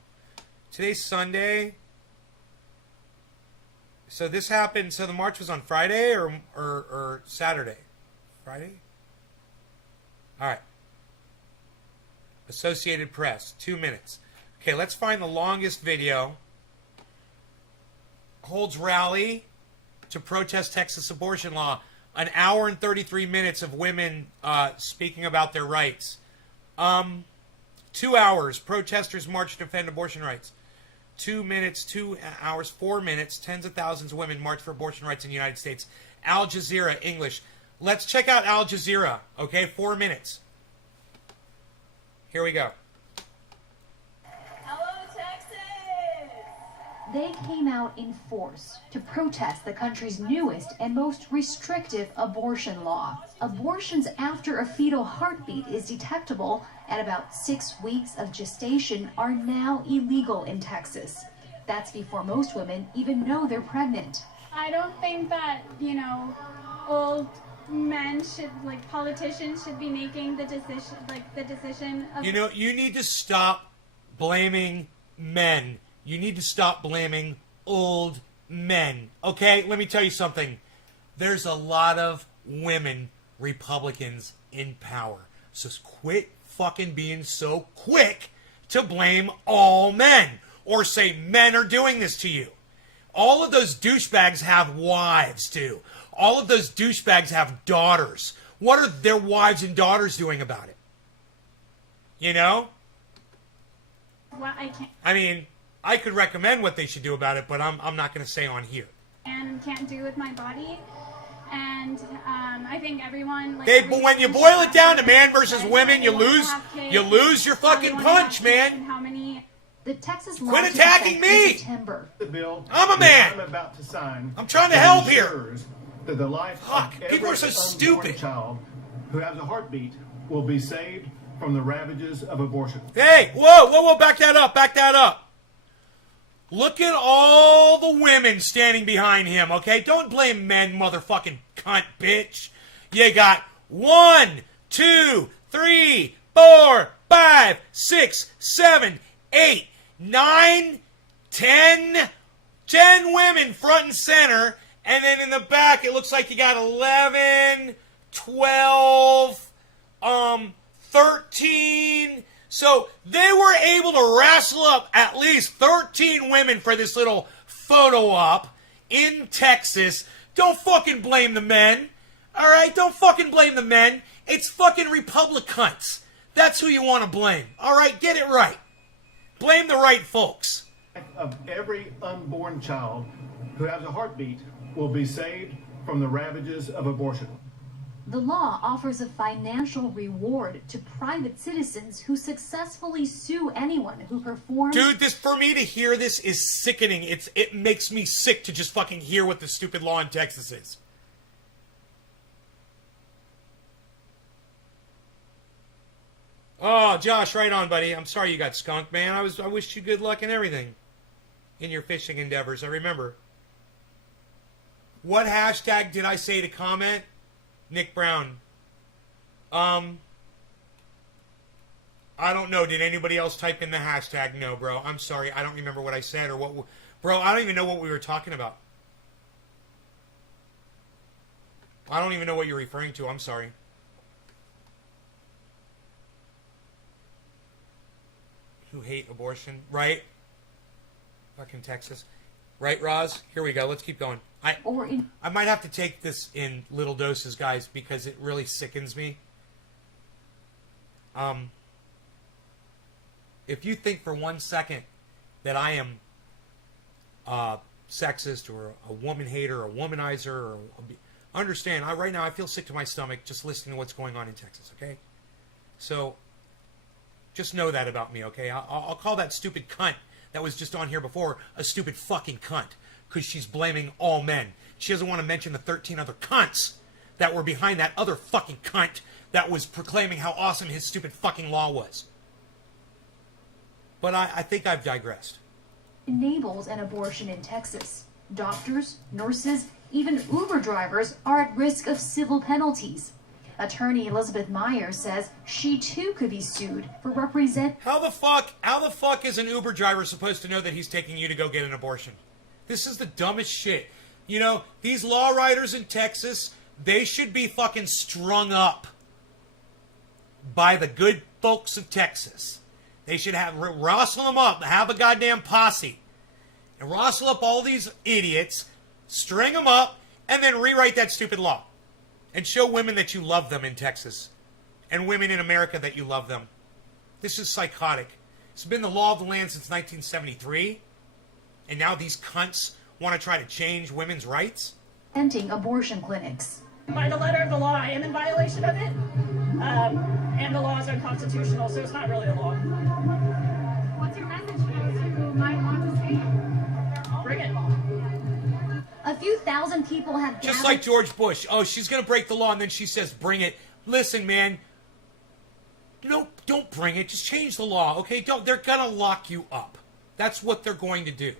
Today's Sunday. So this happened, so the march was on Friday or Saturday? Friday? All right. Associated Press, 2 minutes. Okay, let's find the longest video. Holds rally to protest Texas abortion law. An hour and 33 minutes of women speaking about their rights. 2 hours, protesters march to defend abortion rights. 2 minutes, 2 hours, 4 minutes, tens of thousands of women march for abortion rights in the United States. Al Jazeera, English. Let's check out Al Jazeera, okay? 4 minutes. Here we go. Hello, Texas! They came out in force to protest the country's newest and most restrictive abortion law. Abortions after a fetal heartbeat is detectable at about 6 weeks of gestation are now illegal in Texas. That's before most women even know they're pregnant. I don't think that, old men should, politicians should be making the decision of... You need to stop blaming men. You need to stop blaming old men. Okay, let me tell you something. There's a lot of women Republicans in power. So quit fucking being so quick to blame all men. Or say men are doing this to you. All of those douchebags have wives, too. All of those douchebags have daughters. What are their wives and daughters doing about it? Well, I can't. I mean, I could recommend what they should do about it, but I'm not going to say on here. And can't do with my body. And I think everyone... But when you boil it down to man versus women, you lose your fucking punch, man. How many... The Texas law quit attacking me! September. The bill I'm a man. I'm about to sign. I'm trying to help here. That the life Fuck, of people are every so unborn stupid. child who has a heartbeat will be saved from the ravages of abortion. Hey, whoa, back that up. Look at all the women standing behind him, okay? Don't blame men, motherfucking cunt, bitch. You got 1, 2, 3, 4, 5, 6, 7, 8, 9, 10 women front and center, and then in the back it looks like you got 11, 12, 13. So they were able to wrestle up at least 13 women for this little photo op in Texas. Don't fucking blame the men. All right? Don't fucking blame the men. It's fucking Republicans. That's who you want to blame. All right? Get it right. Blame the right folks. Of every unborn child who has a heartbeat will be saved from the ravages of abortion. The law offers a financial reward to private citizens who successfully sue anyone who performs... Dude, for me to hear this is sickening. It makes me sick to just fucking hear what the stupid law in Texas is. Oh, Josh, right on, buddy. I'm sorry you got skunked, man. I wish you good luck and everything in your fishing endeavors. I remember. What hashtag did I say to comment? Nick Brown. I don't know. Did anybody else type in the hashtag? No, bro. I'm sorry. I don't remember what I said or what... Bro, I don't even know what we were talking about. I don't even know what you're referring to. I'm sorry. Who hate abortion, right? Fucking Texas. Right, Roz? Here we go. Let's keep going. I might have to take this in little doses, guys, because it really sickens me. If you think for 1 second that I am sexist or a woman hater or a womanizer, or understand, right now I feel sick to my stomach just listening to what's going on in Texas, okay? So, just know that about me, okay? I'll call that stupid cunt that was just on here before a stupid fucking cunt, because she's blaming all men. She doesn't want to mention the 13 other cunts that were behind that other fucking cunt that was proclaiming how awesome his stupid fucking law was. But I think I've digressed. Enables an abortion in Texas. Doctors, nurses, even Uber drivers are at risk of civil penalties. Attorney Elizabeth Meyer says she too could be sued for How the fuck is an Uber driver supposed to know that he's taking you to go get an abortion? This is the dumbest shit. You know, these law writers in Texas, they should be fucking strung up by the good folks of Texas. They should have rustle them up, have a goddamn posse, and rustle up all these idiots, string them up, and then rewrite that stupid law. And show women that you love them in Texas. And women in America that you love them. This is psychotic. It's been the law of the land since 1973. And now these cunts want to try to change women's rights? Ending abortion clinics. By the letter of the law, I am in violation of it. And the law is unconstitutional, so it's not really a law. What's your message to those who might want to see? Bring it. A few thousand people have Just gathered. like George Bush. Oh, she's going to break the law, and then she says, bring it. Listen, man. Don't bring it. Just change the law, okay? They're going to lock you up. That's what they're going to do.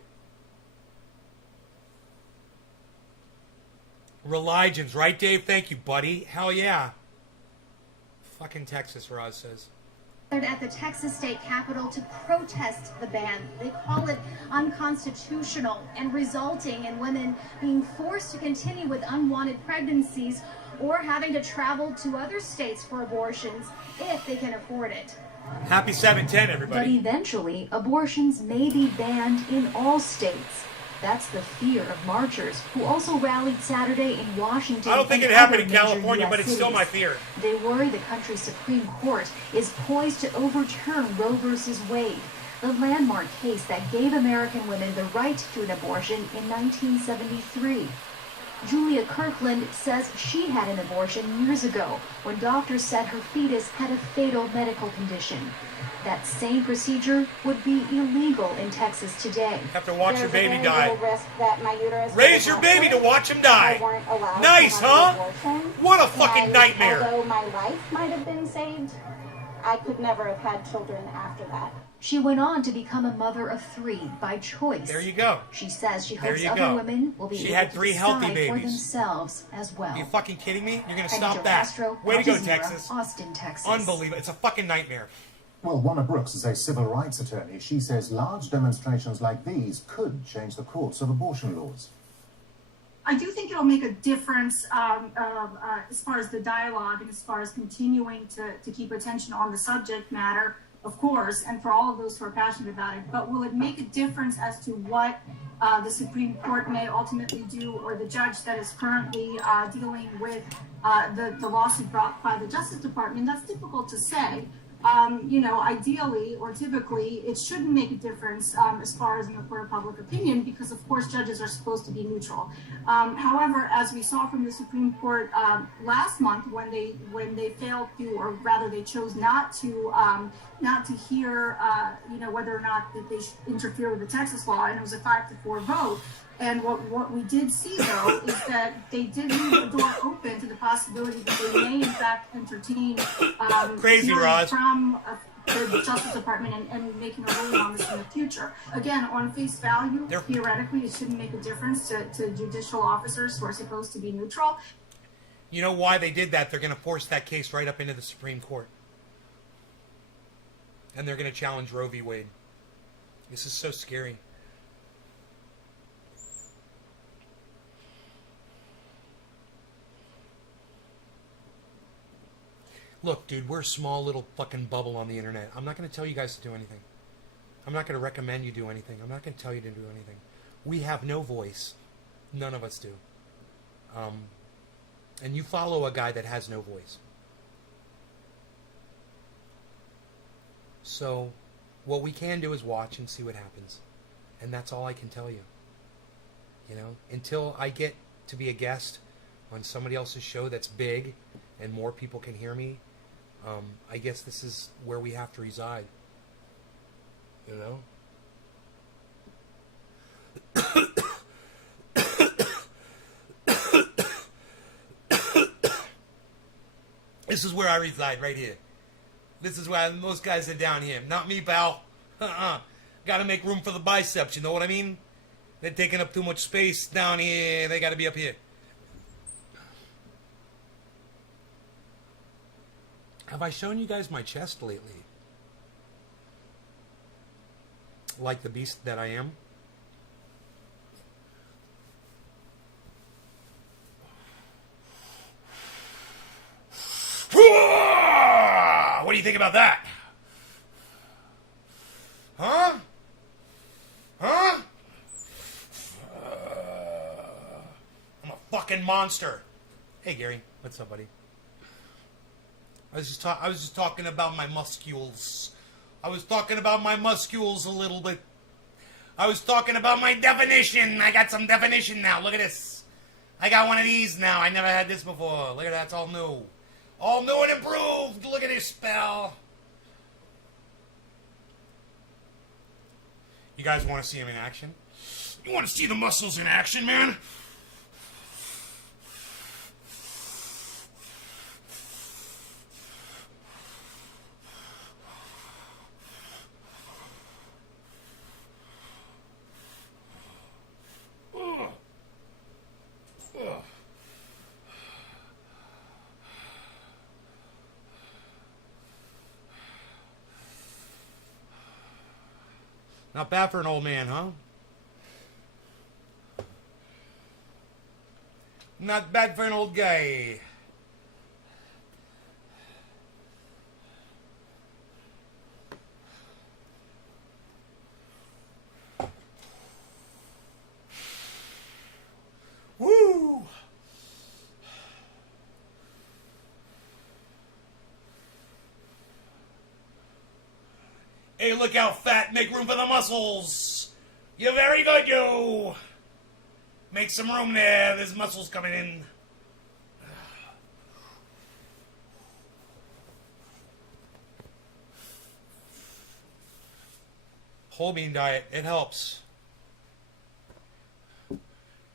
Religions, right, Dave? Thank you, buddy. Hell yeah. Fucking Texas, Roz says. At the Texas state capitol to protest the ban. They call it unconstitutional and resulting in women being forced to continue with unwanted pregnancies or having to travel to other states for abortions if they can afford it. Happy 710, But everybody. eventually, abortions may be banned in all states. That's the fear of marchers who also rallied Saturday in Washington. I don't think and it happened other in major California, US but it's still cities. my fear. They worry the country's Supreme Court is poised to overturn Roe v. Wade, the landmark case that gave American women the right to an abortion in 1973. Julia Kirkland says she had an abortion years ago when doctors said her fetus had a fatal medical condition. That same procedure would be illegal in Texas today. Have to watch your baby There's a die. very little risk that my uterus Raise would your baby to rupture watch him if die. I weren't allowed Nice, to have huh? an abortion. What a fucking And nightmare. Although my life might have been saved, I could never have had children after that. She went on to become a mother of 3 by choice. There you go. She says she There hopes you other go. women will be She able had to 3 healthy decide for babies. themselves as well. Are you fucking kidding me? You're going to Heidi stop Jo that. Castro, Way to go, Al Jazeera, Texas. Austin, Texas. Unbelievable. It's a fucking nightmare. Well, Warner Brooks is a civil rights attorney. She says large demonstrations like these could change the course of abortion laws. I do think it'll make a difference as far as the dialogue and as far as continuing to keep attention on the subject matter, of course, and for all of those who are passionate about it. But will it make a difference as to what the Supreme Court may ultimately do, or the judge that is currently dealing with the lawsuit brought by the Justice Department? That's difficult to say. Ideally or typically, it shouldn't make a difference as far as in the court of public opinion, because of course judges are supposed to be neutral. However, as we saw from the Supreme Court last month, when they failed to, or rather they chose not to hear, whether or not that they should interfere with the Texas law, and it was a 5-4 vote. And what we did see, though, is that they did leave the door open to the possibility that they may, in fact, entertain Crazy, hearing Roz. from the Justice Department and making a ruling on this in the future. Again, on face value, theoretically, it shouldn't make a difference to judicial officers who are supposed to be neutral. You know why they did that? They're going to force that case right up into the Supreme Court. And they're going to challenge Roe v. Wade. This is so scary. Look, dude, we're a small little fucking bubble on the internet. I'm not going to tell you guys to do anything. I'm not going to recommend you do anything. I'm not going to tell you to do anything. We have no voice. None of us do. And you follow a guy that has no voice. So, what we can do is watch and see what happens. And that's all I can tell you. You know, until I get to be a guest on somebody else's show that's big and more people can hear me, I guess this is where we have to reside. You know? This is where I reside, right here. This is where most guys are down here. Not me, pal. Gotta make room for the biceps, you know what I mean? They're taking up too much space down here. They gotta be up here. Have I shown you guys my chest lately? Like the beast that I am? What do you think about that? Huh? Huh? I'm a fucking monster. Hey, Gary. What's up, buddy? I was just talking about my muscles. I was talking about my muscles a little bit. I was talking about my definition. I got some definition now. Look at this. I got one of these now. I never had this before. Look at that. It's all new. All new and improved. Look at this spell. You guys want to see him in action? You want to see the muscles in action, man? Not bad for an old man, huh? Not bad for an old guy. Woo! Hey, look out, fat. Make room for the muscles. You're very good, you. Make some room there. There's muscles coming in. Whole bean diet. It helps.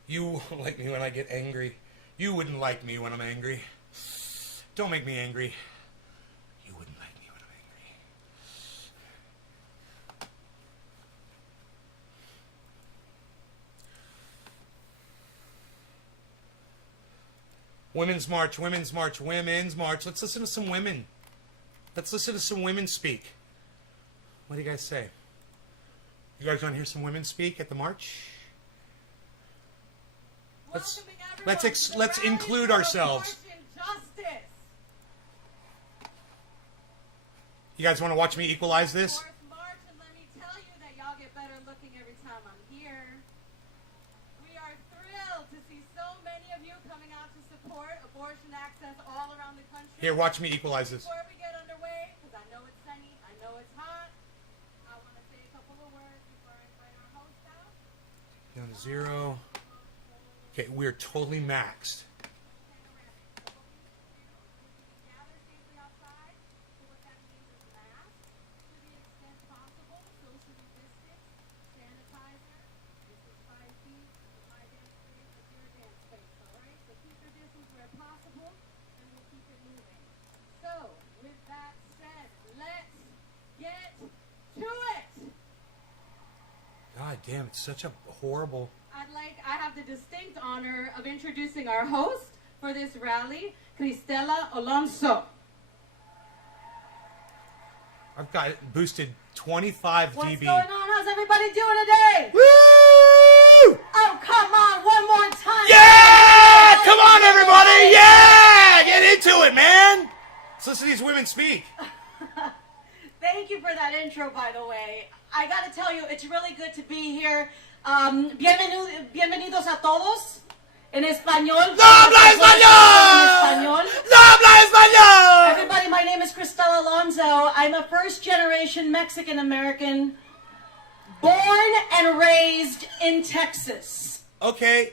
You won't like me when I get angry. You wouldn't like me when I'm angry. Don't make me angry. You wouldn't like me when I'm angry. Women's March, Women's March, Women's March. Let's listen to some women. Let's listen to some women speak. What do you guys say? You guys want to hear some women speak at the march? Let's include ourselves. You guys want to watch me equalize this? March, and let me tell you that y'all get better looking every time I'm here. We are thrilled to see so many of you coming out to support abortion access all around the country. Here, watch me equalize this. Before we get underway, because I know it's sunny, I know it's hot, I want to say a couple of words before I invite our host out. Down to 0. Okay, we're totally maxed. God damn, it's such a horrible... I have the distinct honor of introducing our host for this rally, Cristela Alonso. I've got it boosted 25 What's dB. going on? How's everybody doing today? Woo! Oh, come on, one more time. Yeah! Come on, everybody! Yeah! Get into it, man! Let's listen to these women speak. Thank you for that intro, by the way. I gotta tell you, it's really good to be here. Bienvenidos a todos. En español. ¡No habla español! ¡No habla español! Everybody, my name is Cristela Alonso. I'm a first-generation Mexican-American born and raised in Texas. Okay.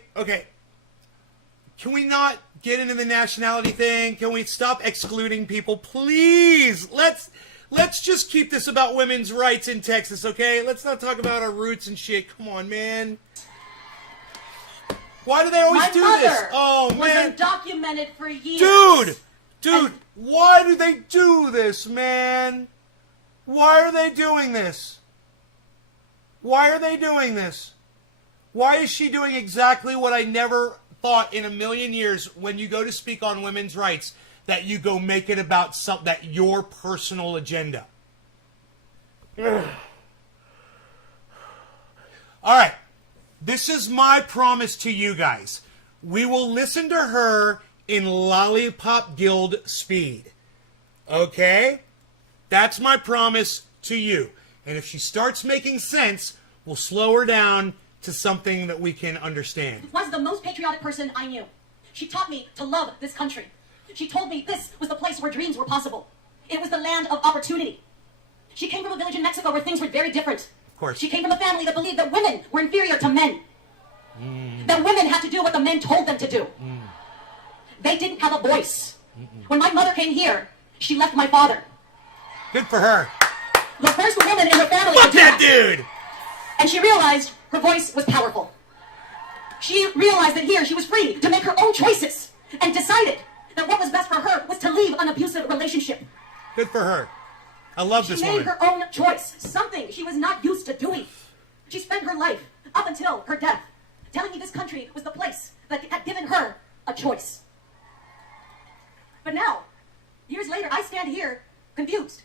Can we not get into the nationality thing? Can we stop excluding people, please? Let's just keep this about women's rights in Texas, okay? Let's not talk about our roots and shit. Come on, man. Why do they always do this? Oh, man. Was undocumented for years. Dude, why do they do this, man? Why are they doing this? Why are they doing this? Why is she doing exactly what I never thought in a million years when you go to speak on women's rights? That you go make it about your personal agenda. All right. This is my promise to you guys. We will listen to her in Lollipop Guild speed. Okay? That's my promise to you. And if she starts making sense, we'll slow her down to something that we can understand. Was the most patriotic person I knew. She taught me to love this country. She told me this was the place where dreams were possible. It was the land of opportunity. She came from a village in Mexico where things were very different. Of course. She came from a family that believed that women were inferior to men. That women had to do what the men told them to do. They didn't have a voice. When my mother came here, she left my father. Good for her. The first woman in her family. Fuck that dude! And she realized Her voice was powerful. She realized that here she was free to make her own choices and decided that what was best for her was to leave an abusive relationship. Good for her. I love this woman. She made her own choice, something she was not used to doing. She spent her life, up until her death, telling me this country was the place that had given her a choice. But now, years later, I stand here confused.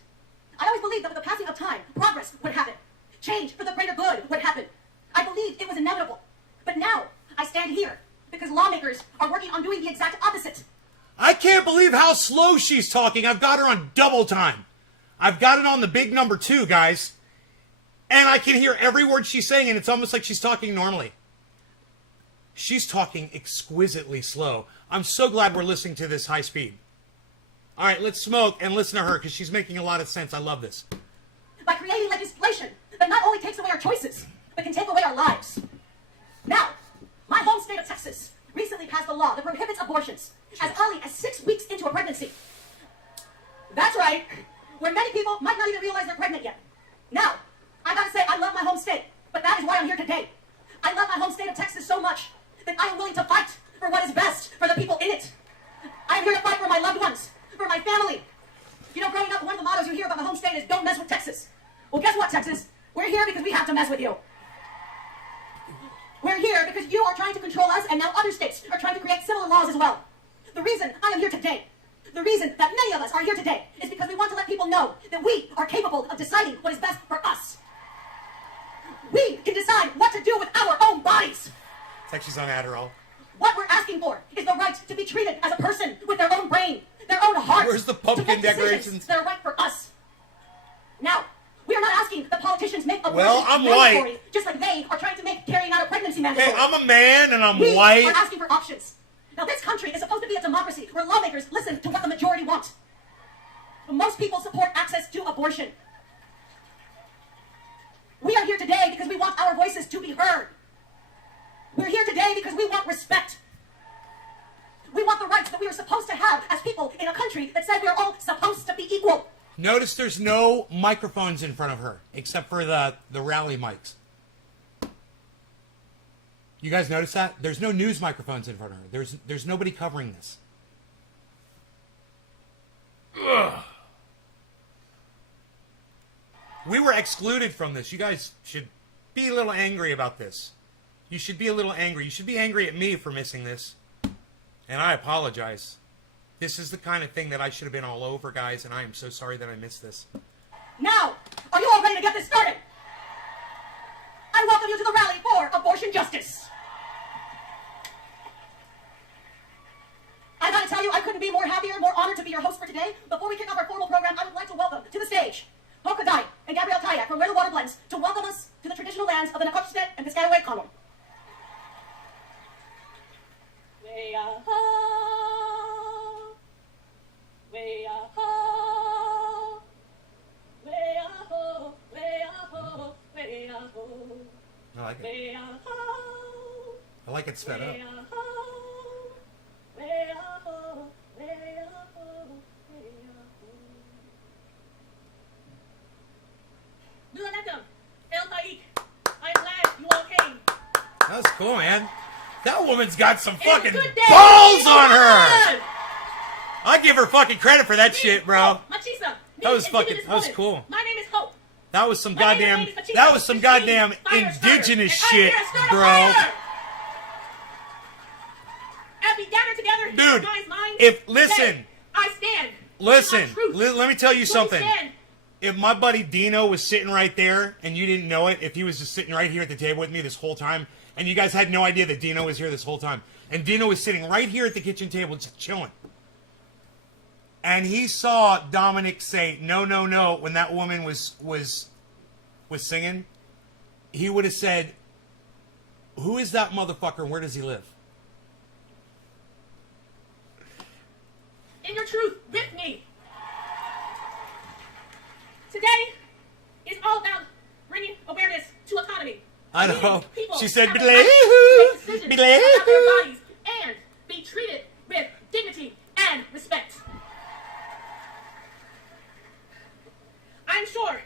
I always believed that with the passing of time, progress would happen. Change for the greater good would happen. I believed it was inevitable. But now, I stand here because lawmakers are working on doing the exact opposite. I can't believe how slow she's talking. I've got her on double time. I've got it on the big number 2, guys. And I can hear every word she's saying, and it's almost like she's talking normally. She's talking exquisitely slow. I'm so glad we're listening to this high speed. All right, let's smoke and listen to her, because she's making a lot of sense. I love this. By creating legislation that not only takes away our choices, but can take away our lives. Now, my home state of Texas recently passed a law that prohibits abortions as early as 6 weeks into a pregnancy. That's right, where many people might not even realize they're pregnant yet. Now, I gotta say, I love my home state, but that is why I'm here today. I love my home state of Texas so much that I am willing to fight for what is best for the people in it. I am here to fight for my loved ones, for my family. You know, growing up, one of the mottos you hear about my home state is, don't mess with Texas. Well, guess what, Texas? We're here because we have to mess with you. We're here because you are trying to control us, and now other states are trying to create similar laws as well. The reason I am here today, the reason that many of us are here today, is because we want to let people know that we are capable of deciding what is best for us. We can decide what to do with our own bodies. It's like she's on Adderall. What we're asking for is the right to be treated as a person with their own brain, their own heart. Where's the pumpkin to make decisions decorations? that are right for us. Now, we are not asking that politicians make abortion Well, I'm mandatory, white. just like they are trying to make carrying out a pregnancy mandatory. Hey, I'm a man and I'm We white. are asking for options. Now, this country is supposed to be a democracy where lawmakers listen to what the majority want. Most people support access to abortion. We are here today because we want our voices to be heard. We're here today because we want respect. We want the rights that we are supposed to have as people in a country that said we're all supposed to be equal. Notice there's no microphones in front of her, except for the rally mics. You guys notice that? There's no news microphones in front of her. There's nobody covering this. Ugh. We were excluded from this. You guys should be a little angry about this. You should be a little angry. You should be angry at me for missing this. And I apologize. This is the kind of thing that I should have been all over, guys, and I am so sorry that I missed this. Now, are you all ready to get this started? I welcome you to the rally for abortion justice. I gotta tell you, I couldn't be more happier, more honored to be your host for today. Before we kick off our formal program, I would like to welcome to the stage Hokodai and Gabrielle Kayak from Where the Water Blends to welcome us to the traditional lands of the Nakotchtet and Piscataway Common. I like it. I like it sped up. That was cool, man. That woman's got some fucking balls on her. I give her fucking credit for that shit, bro. That was fucking. That was cool. My name is Hope. That was some goddamn. That was some goddamn indigenous shit, bro. As we gather together, Dude, minds, if listen, I stand. listen. Let me tell you something. If my buddy Dino was sitting right there and you didn't know it, if he was just sitting right here at the table with me this whole time, and you guys had no idea that Dino was here this whole time, and Dino was sitting right here at the kitchen table just chilling, and he saw Dominic say no, no, no when that woman was singing, he would have said, "Who is that motherfucker and where does he live?" In your truth with me. Today is all about bringing awareness to autonomy. I know. She said, "Be "Believe, believe." And be treated with dignity and respect. I'm sure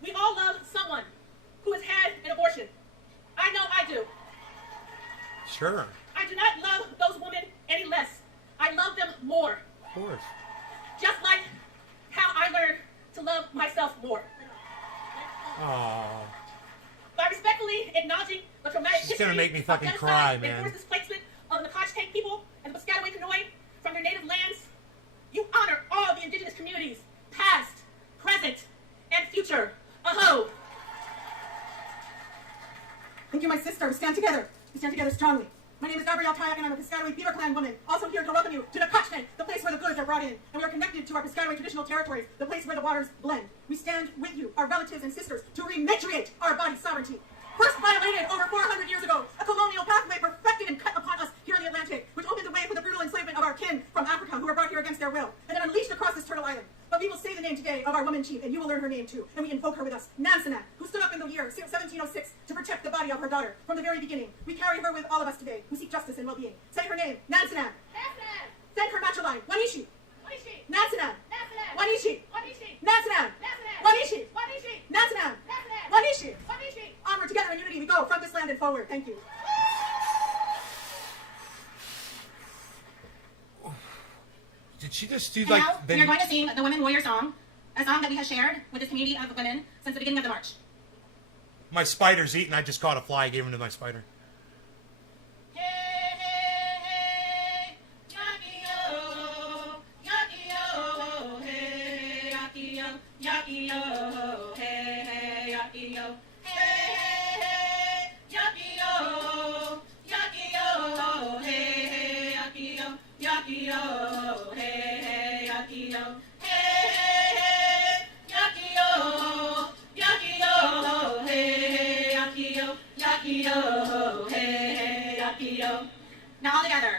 we all love someone who has had an abortion. I know do. Sure. I do not love those women any less. I love them more. Of course. Just like how I learned to love myself more. Aww. By respectfully acknowledging the traumatic She's history gonna make me fucking of genocide cry, and man. forced displacement of the Nacotchtank people and the Piscataway Conoy from their native lands, you honor all the indigenous communities, past, present, and future. Aho! Thank you, my sister. We stand together. We stand together strongly. My name is Gabrielle Tayak, and I'm a Piscataway Beaver Clan woman. Also here to welcome you to Nacotchtank, the place where the goods are brought in. And we are connected to our Piscataway traditional territories, the place where the waters blend. We stand with you, our relatives and sisters, to rematriate our body sovereignty. First violated over 400 years ago, a colonial pathway perfected and cut upon us here in the Atlantic, which opened the way for the brutal enslavement of our kin from Africa who were brought here against their will, and then unleashed across this turtle island. But we will say the name today of our woman chief, and you will learn her name too, and we invoke her with us, Nansenat, who stood up in the year 1706 to protect the body of her daughter from the very beginning. We carry her with all of us today, who seek justice and well-being. Say her name, Nansenat. Nansenat. Thank her matroline, Wanishi. Wanishi. Nansenat. Nansenat. Wanishi. Wanishi. Nansenat. Nansenat. Wanishi. Wanishi. Nansenat. Nansenat. Wanishi. Wanishi. Onward, together in unity we go, from this land and forward. Thank you. Did she just do And like... now, we are going to sing the Women Warrior Song, a song that we have shared with this community of women since the beginning of the march. My spider's eating. I just caught a fly. I gave him to my spider. Hey, hey, hey, yaki-yo, yaki-yo, hey, yaki-yo, yaki-yo, hey, hey, yaki-yo, hey, hey, hey, yaki-yo, yaki-yo, hey, hey, yaki-yo, yaki-yo, hey, hey, yaki-yo, hey, hey, hey, yaki-yo, yaki-yo, hey, hey, yaki-yo, yaki-yo, hey, hey, yaki-yo. Now all together.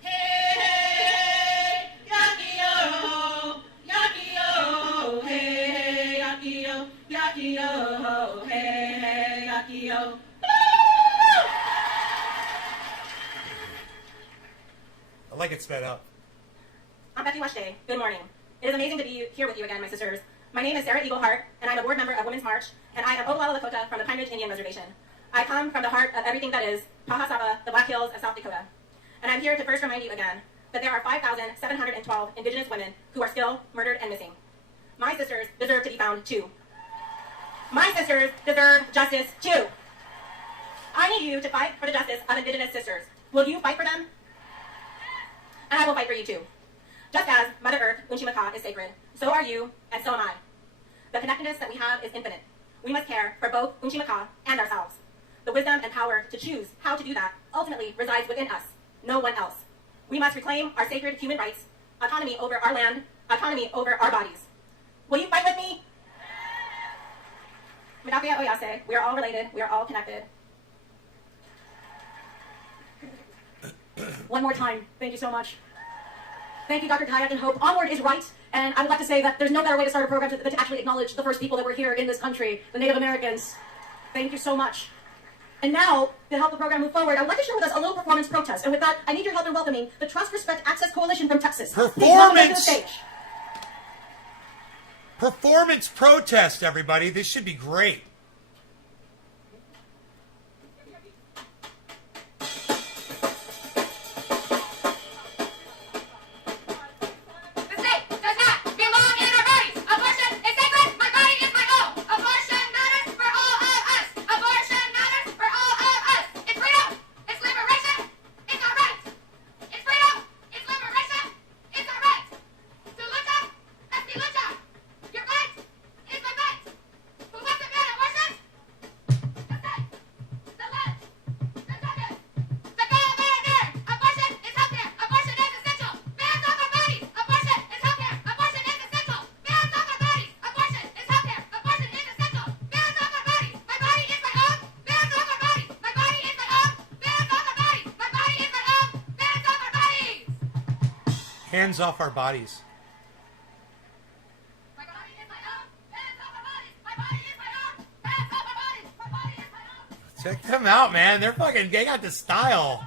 Hey, hey, hey, yaki-yo, yaki-yo, hey, hey, yaki-yo, yaki-yo, hey, hey, yaki-yo. I like it sped up. I'm Becky Washday. Good morning. It is amazing to be here with you again, my sisters. My name is Sarah Eaglehart, and I'm a board member of Women's March, and I am Oglala Lakota from the Pine Ridge Indian Reservation. I come from the heart of everything that is Pahasaba, the Black Hills of South Dakota. And I'm here to first remind you again that there are 5,712 Indigenous women who are still murdered and missing. My sisters deserve to be found too. My sisters deserve justice too. I need you to fight for the justice of Indigenous sisters. Will you fight for them? And I will fight for you too. Just as Mother Earth, Unchimaka, is sacred, so are you, and so am I. The connectedness that we have is infinite. We must care for both Unchimaka and ourselves. The wisdom and power to choose how to do that ultimately resides within us, no one else. We must reclaim our sacred human rights, autonomy over our land, autonomy over our bodies. Will you fight with me? Midapia Oyase, we are all related, we are all connected. One more time, thank you so much. Thank you, Dr. Kayak and Hope. Onward is right, and I would like to say that there's no better way to start a program than to actually acknowledge the first people that were here in this country, the Native Americans. Thank you so much. And now, to help the program move forward, I would like to share with us a little performance protest. And with that, I need your help in welcoming the Trust, Respect, Access Coalition from Texas. Please welcome them to the stage. Performance protest, everybody. This should be great. Hands off our bodies. Check them out, man. They got the style.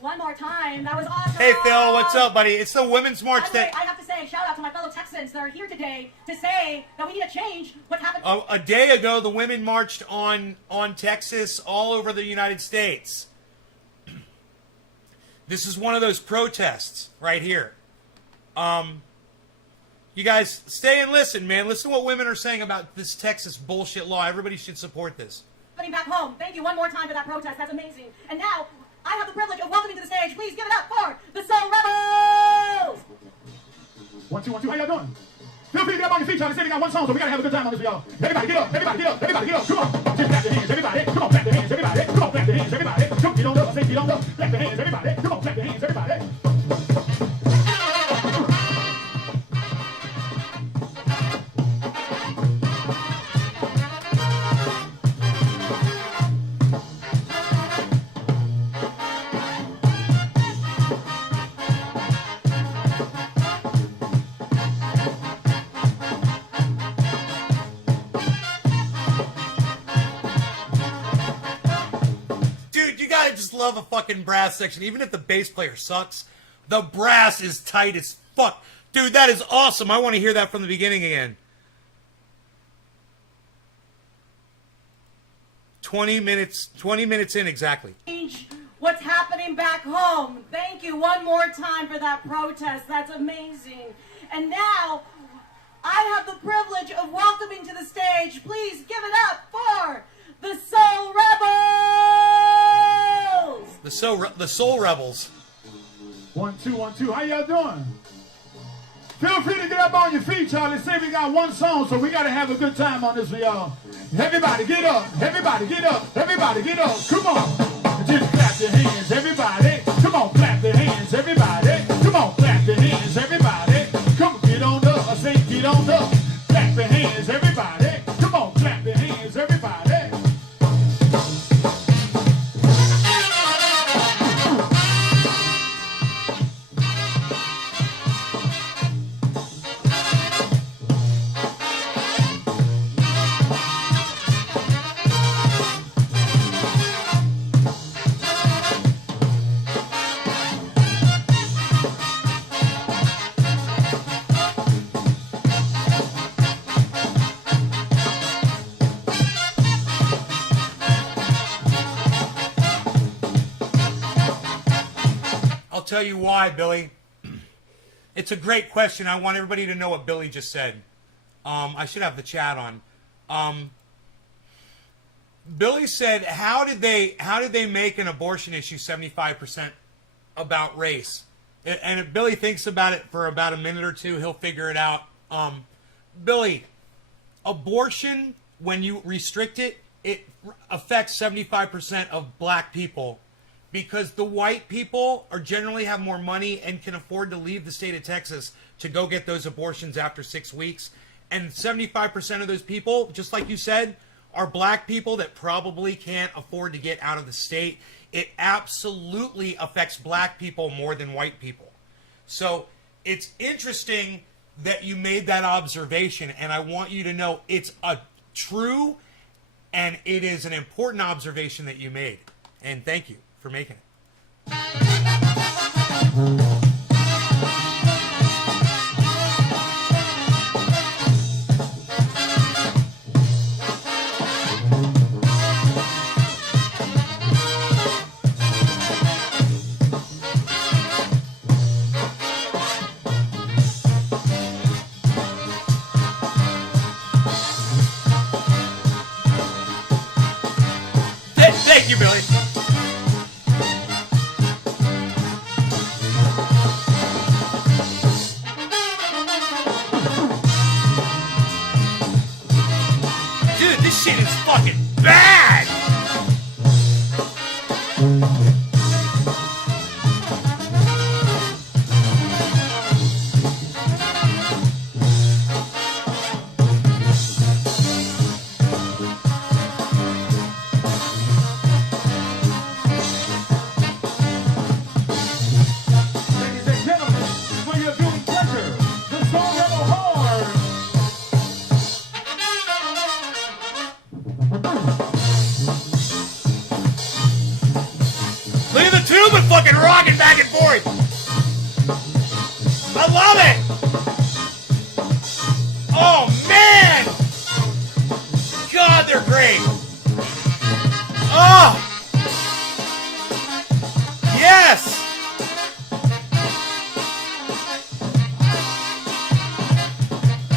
One more time. That was awesome. Hey, Phil, what's up, buddy? It's the Women's March I have to say, shout out to my fellow Texans that are here today to say that we need to change what's happened. A day ago, the women marched on Texas all over the United States. This is one of those protests right here. You guys stay and listen, man. Listen to what women are saying about this Texas bullshit law. Everybody should support this. Back home. Thank you one more time for that protest. That's amazing. And now I have the privilege of welcoming to the stage. Please give it up for the Soul Rebels. 1, 2, 1, 2. How y'all doing? Feel free to get up on your feet, y'all. They say we got one song, so we gotta have a good time on this, y'all. Everybody get up. Everybody get up. Everybody get up. Come on. Just clap your hands, everybody. Come on, clap your hands, everybody. Come on, clap your hands, everybody. Come get on up. I say get on up. Clap your hands, everybody. Come on, clap your hands, everybody. I just love a fucking brass section. Even if the bass player sucks, the brass is tight as fuck. Dude, that is awesome. I want to hear that from the beginning again. 20 minutes in exactly. What's happening back home? Thank you one more time for that protest. That's amazing. And now I have the privilege of welcoming to the stage. Please give it up for the Soul Rebels! The Soul Rebels. 1, 2, 1, 2. How y'all doing? Feel free to get up on your feet, y'all. They say we got one song, so we gotta have a good time on this for y'all. Everybody get up. Everybody get up. Everybody get up. Come on. Just clap your hands, everybody. Come on, clap your hands, everybody. Come on, clap your hands, everybody. Come on, get on up. I say get on up. Clap your hands, everybody. Come on, clap your hands, everybody. Tell you why, Billy. It's a great question. I want everybody to know what Billy just said. I should have the chat on. Billy said, how did they make an abortion issue 75% about race? And if Billy thinks about it for about a minute or two, he'll figure it out. Billy, abortion, when you restrict it, it affects 75% of black people. Because the white people are generally have more money and can afford to leave the state of Texas to go get those abortions after 6 weeks. And 75% of those people, just like you said, are black people that probably can't afford to get out of the state. It absolutely affects black people more than white people. So it's interesting that you made that observation, and I want you to know it's a true and it is an important observation that you made. And thank you for making it. Thank you, Billy. This shit is fucking bad! Ladies and gentlemen, for your viewing pleasure, the Soul Rebel Horde. Look at the tuba fucking rocking back and forth. I love it. great. Oh! Yes!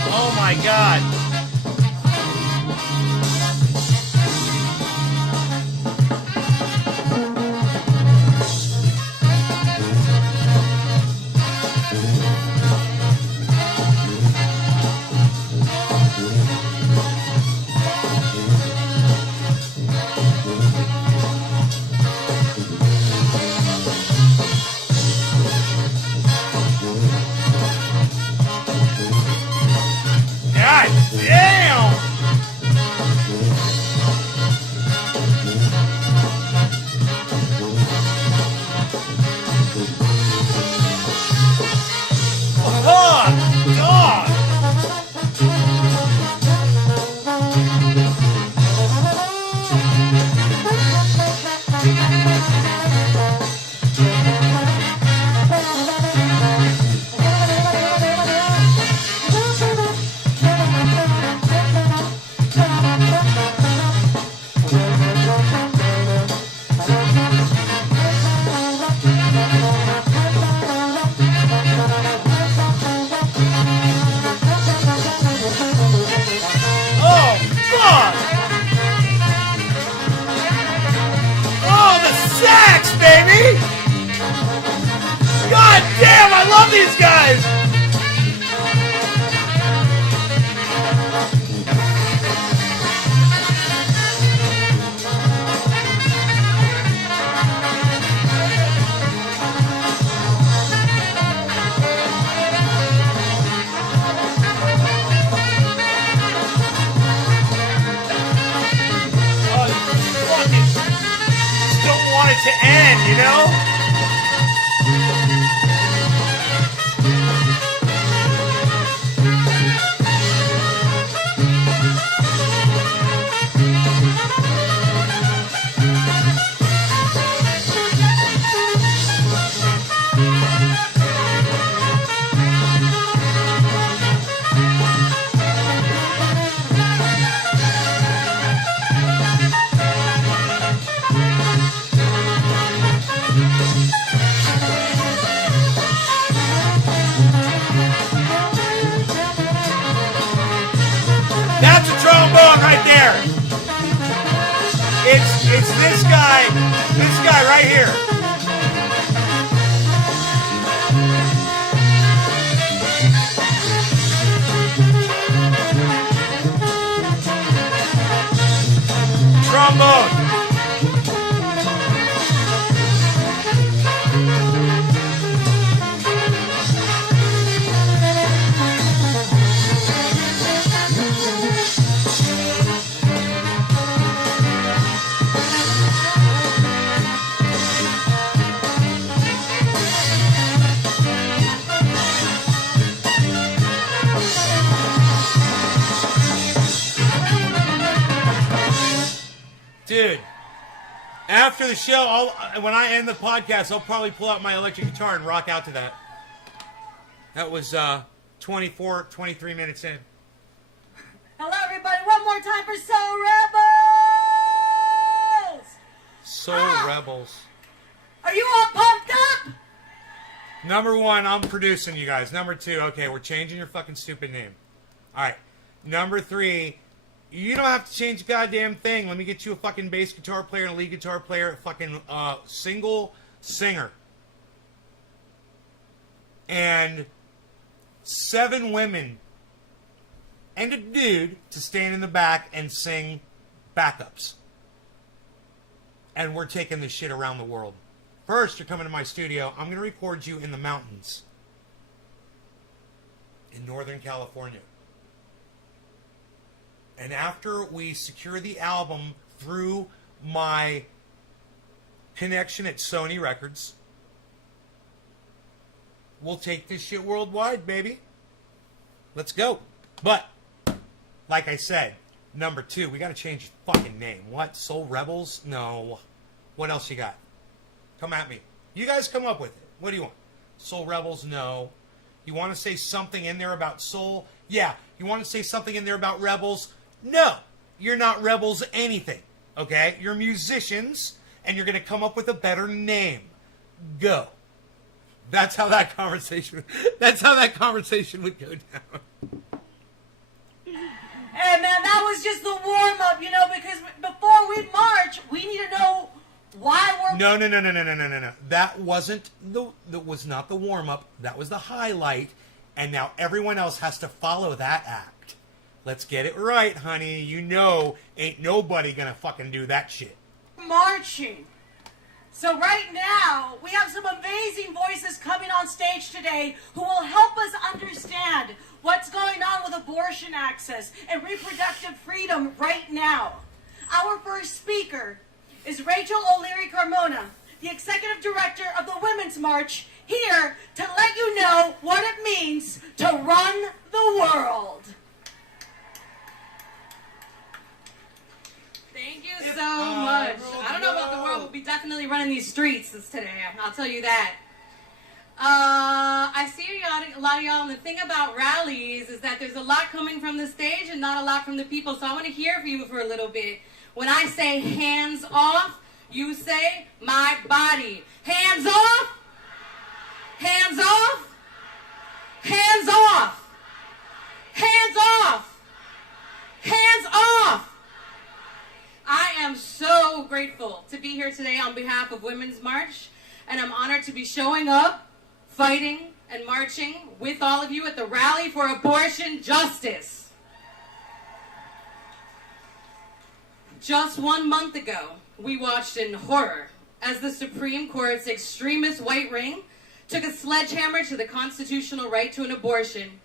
Oh my God. God damn! Oh, God! Oh, God! Oh, the sax, baby! God damn, I love these guys! Oh, fucking just don't want it to end, you know? That's a trombone right there. It's this guy right here. Trombone. Dude, after the show, when I end the podcast, I'll probably pull out my electric guitar and rock out to that. That was 23 minutes in. Hello, everybody. One more time for Soul Rebels. Soul Rebels. Are you all pumped up? Number one, I'm producing you guys. Number two, okay, we're changing your fucking stupid name. All right. Number three, you don't have to change a goddamn thing. Let me get you a fucking bass guitar player and a lead guitar player, a fucking single singer. And 7 women and a dude to stand in the back and sing backups. And we're taking this shit around the world. First, you're coming to my studio. I'm going to record you in the mountains in Northern California. And after we secure the album through my connection at Sony Records, we'll take this shit worldwide, baby. Let's go. But, like I said, number 2, we got to change the fucking name. What? Soul Rebels? No. What else you got? Come at me. You guys come up with it. What do you want? Soul Rebels? No. You want to say something in there about soul? Yeah. You want to say something in there about rebels? No. you're not rebels anything, okay? You're musicians, and you're going to come up with a better name. Go. That's how that conversation would go down. Hey, man, that was just the warm-up, you know, because before we march, we need to know why we're... No. That was not the warm-up. That was the highlight, and now everyone else has to follow that act. Let's get it right, honey. You know ain't nobody gonna fucking do that shit. Marching. So right now, we have some amazing voices coming on stage today who will help us understand what's going on with abortion access and reproductive freedom right now. Our first speaker is Rachel O'Leary Carmona, the Executive Director of the Women's March, here to let you know what it means to run the world. Thank you so much. I don't know about the world, we'll be definitely running these streets today, I'll tell you that. I see a lot of y'all, and the thing about rallies is that there's a lot coming from the stage and not a lot from the people, so I want to hear from you for a little bit. When I say hands off, you say my body. Hands off! Hands off! Hands off! Hands off! Hands off! I am so grateful to be here today on behalf of Women's March, and I'm honored to be showing up, fighting, and marching with all of you at the Rally for Abortion Justice. Just 1 month ago, we watched in horror as the Supreme Court's extremist white ring took a sledgehammer to the constitutional right to an abortion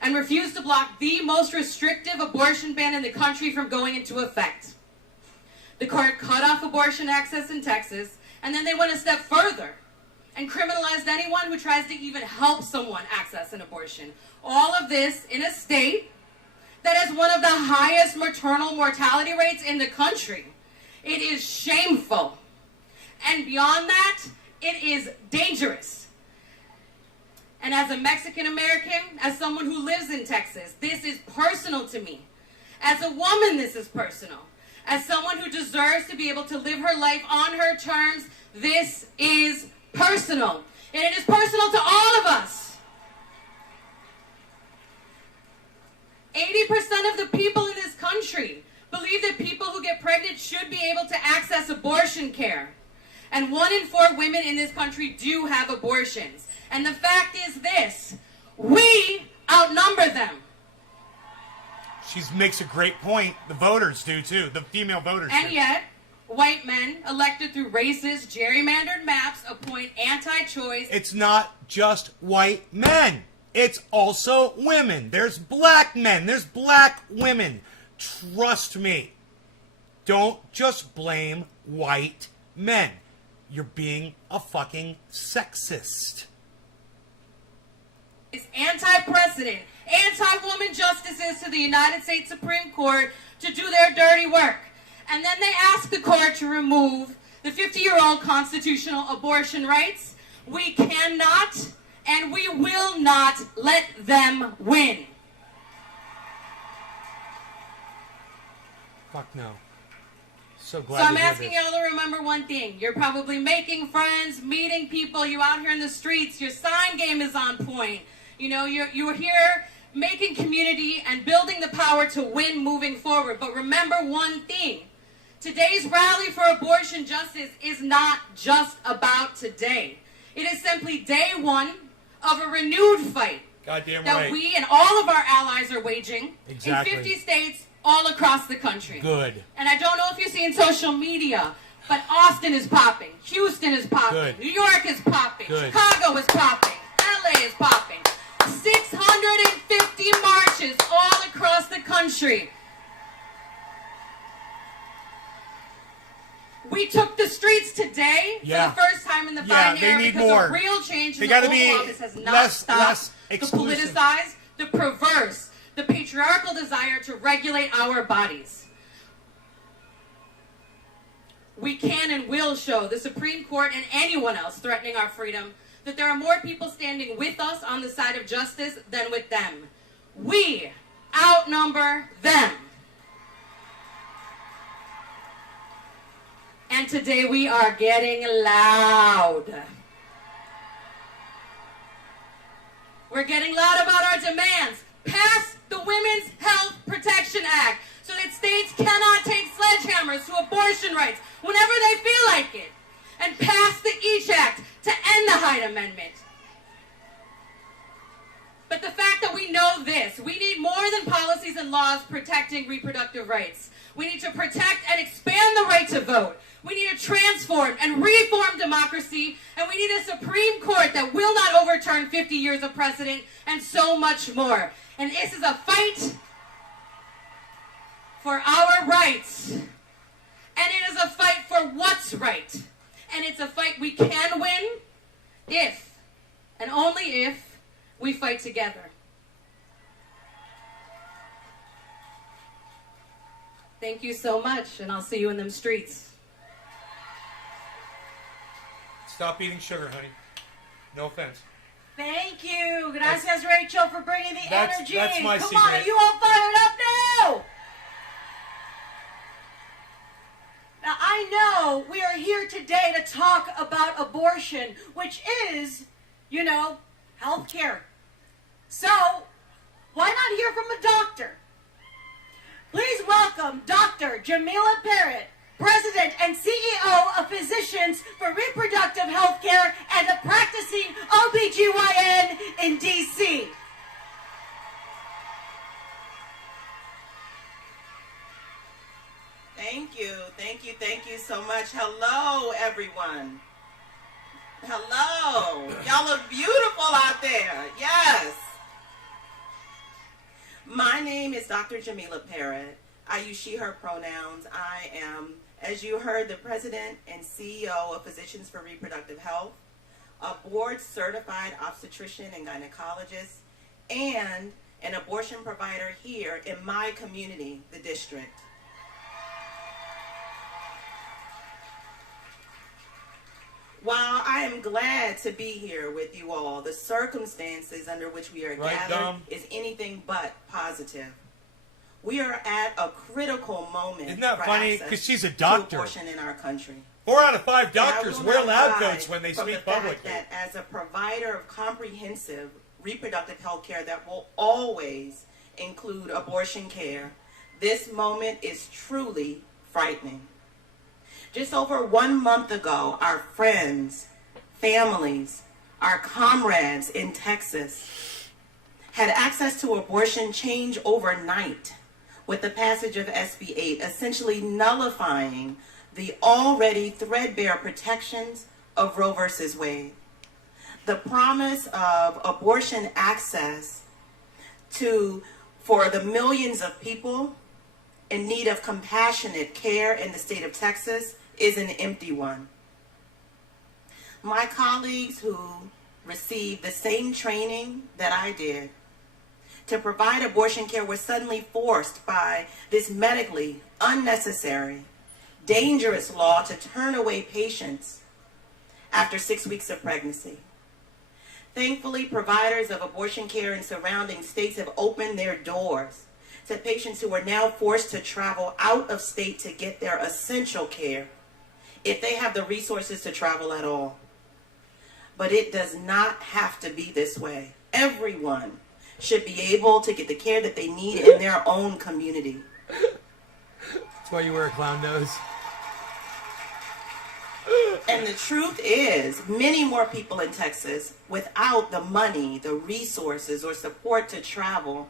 and refused to block the most restrictive abortion ban in the country from going into effect. The court cut off abortion access in Texas, and then they went a step further and criminalized anyone who tries to even help someone access an abortion. All of this in a state that has one of the highest maternal mortality rates in the country. It is shameful. And beyond that, it is dangerous. And as a Mexican American, as someone who lives in Texas, this is personal to me. As a woman, this is personal. As someone who deserves to be able to live her life on her terms, this is personal. And it is personal to all of us. 80% of the people in this country believe that people who get pregnant should be able to access abortion care. And 1 in 4 women in this country do have abortions. And the fact is this, we outnumber them. She makes a great point. The voters do too. The female voters do. And yet, white men elected through racist, gerrymandered maps appoint anti-choice. It's not just white men. It's also women. There's black men. There's black women. Trust me. Don't just blame white men. You're being a fucking sexist. It's anti-precedent, anti-woman justices to the United States Supreme Court to do their dirty work. And then they ask the court to remove the 50-year-old constitutional abortion rights. We cannot and we will not let them win. Fuck no. So glad So I'm to hear asking this. y'all to remember one thing. You're probably making friends, meeting people. You out here in the streets. Your sign game is on point. You know, you're here making community and building the power to win moving forward. But remember one thing. Today's rally for abortion justice is not just about today. It is simply day one of a renewed fight Goddamn that right. we and all of our allies are waging Exactly. in 50 states all across the country. Good. And I don't know if you've seen social media, but Austin is popping, Houston is popping, Good. New York is popping, Good. Chicago is popping, LA is popping. 650 marches all across the country. We took the streets today Yeah. for the first time in the Yeah, Biden they era need because more. a real change They in the gotta Oval be Office has not less stopped the exclusive. politicized, the perverse, the patriarchal desire to regulate our bodies. We can and will show the Supreme Court and anyone else threatening our freedom that there are more people standing with us on the side of justice than with them. We outnumber them. And today we are getting loud. We're getting loud about our demands. Pass the Women's Health Protection Act so that states cannot take sledgehammers to abortion rights whenever they feel like it. And pass the EACH Act to end the Hyde Amendment. But the fact that we know this, we need more than policies and laws protecting reproductive rights. We need to protect and expand the right to vote. We need a transformed and reformed democracy, and we need a Supreme Court that will not overturn 50 years of precedent, and so much more. And this is a fight for our rights. And it is a fight for what's right. And it's a fight we can win if, and only if, we fight together. Thank you so much, and I'll see you in them streets. Stop eating sugar, honey. No offense. Thank you. Gracias, Rachel, for bringing the energy. That's my Come secret. on, are you all fired up now? Now, I know we are here today to talk about abortion, which is, you know, health care. So, why not hear from a doctor? Please welcome Dr. Jamila Parrott, President and CEO of Physicians for Reproductive Health Care and a practicing OBGYN in D.C. Thank you so much. Hello, everyone. Hello. Y'all look beautiful out there. Yes. My name is Dr. Jamila Parrott. I use she, her pronouns. I am, as you heard, the President and CEO of Physicians for Reproductive Health, a board-certified obstetrician and gynecologist, and an abortion provider here in my community, the district. While I am glad to be here with you all, the circumstances under which we are gathered is anything but positive. We are at a critical moment. Isn't that funny? Because she's a doctor. To abortion in our country. 4 out of 5 doctors wear lab coats when they speak publicly. That as a provider of comprehensive reproductive health care that will always include abortion care, this moment is truly frightening. Just over 1 month ago, our friends, families, our comrades in Texas had access to abortion change overnight with the passage of SB 8, essentially nullifying the already threadbare protections of Roe v. Wade. The promise of abortion access for the millions of people in need of compassionate care in the state of Texas is an empty one. My colleagues who received the same training that I did to provide abortion care were suddenly forced by this medically unnecessary, dangerous law to turn away patients after 6 weeks of pregnancy. Thankfully, providers of abortion care in surrounding states have opened their doors to patients who are now forced to travel out of state to get their essential care, if they have the resources to travel at all. But it does not have to be this way. Everyone should be able to get the care that they need in their own community. That's why you wear a clown nose. And the truth is, many more people in Texas, without the money, the resources, or support to travel,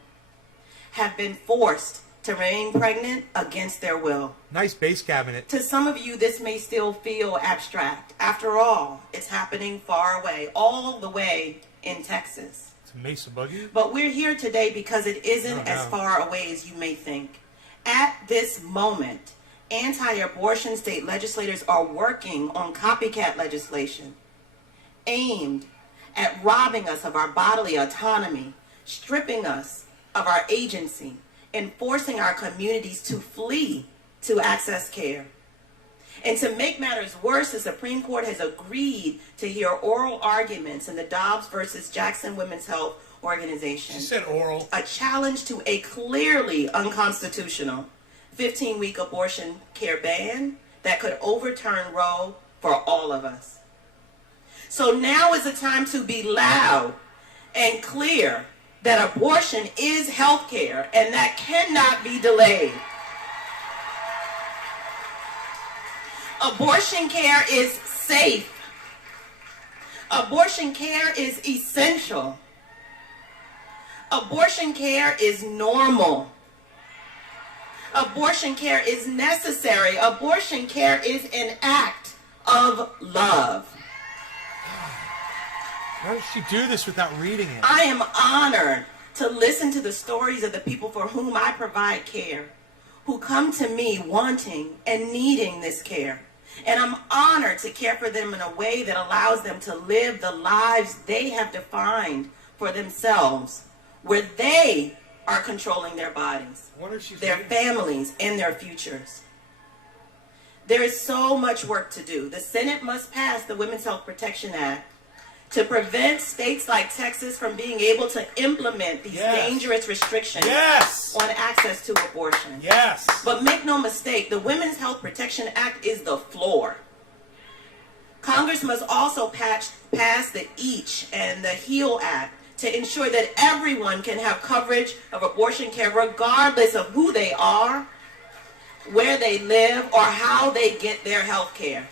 have been forced to remain pregnant against their will. Nice base cabinet. To some of you, this may still feel abstract. After all, it's happening far away, all the way in Texas. It's a Mesa buggy. But we're here today because it isn't as far away as you may think. At this moment, anti-abortion state legislators are working on copycat legislation aimed at robbing us of our bodily autonomy, stripping us of our agency, and forcing our communities to flee to access care. And to make matters worse, the Supreme Court has agreed to hear oral arguments in the Dobbs versus Jackson Women's Health Organization. She said oral. A challenge to a clearly unconstitutional 15-week abortion care ban that could overturn Roe for all of us. So now is the time to be loud and clear that abortion is health care and that cannot be delayed. Abortion care is safe. Abortion care is essential. Abortion care is normal. Abortion care is necessary. Abortion care is an act of love. How does she do this without reading it? I am honored to listen to the stories of the people for whom I provide care, who come to me wanting and needing this care. And I'm honored to care for them in a way that allows them to live the lives they have defined for themselves, where they are controlling their bodies, their families, and their futures. There is so much work to do. The Senate must pass the Women's Health Protection Act to prevent states like Texas from being able to implement these dangerous restrictions on access to abortion. But make no mistake, the Women's Health Protection Act is the floor. Congress must also pass the EACH and the HEAL Act to ensure that everyone can have coverage of abortion care regardless of who they are, where they live, or how they get their health care.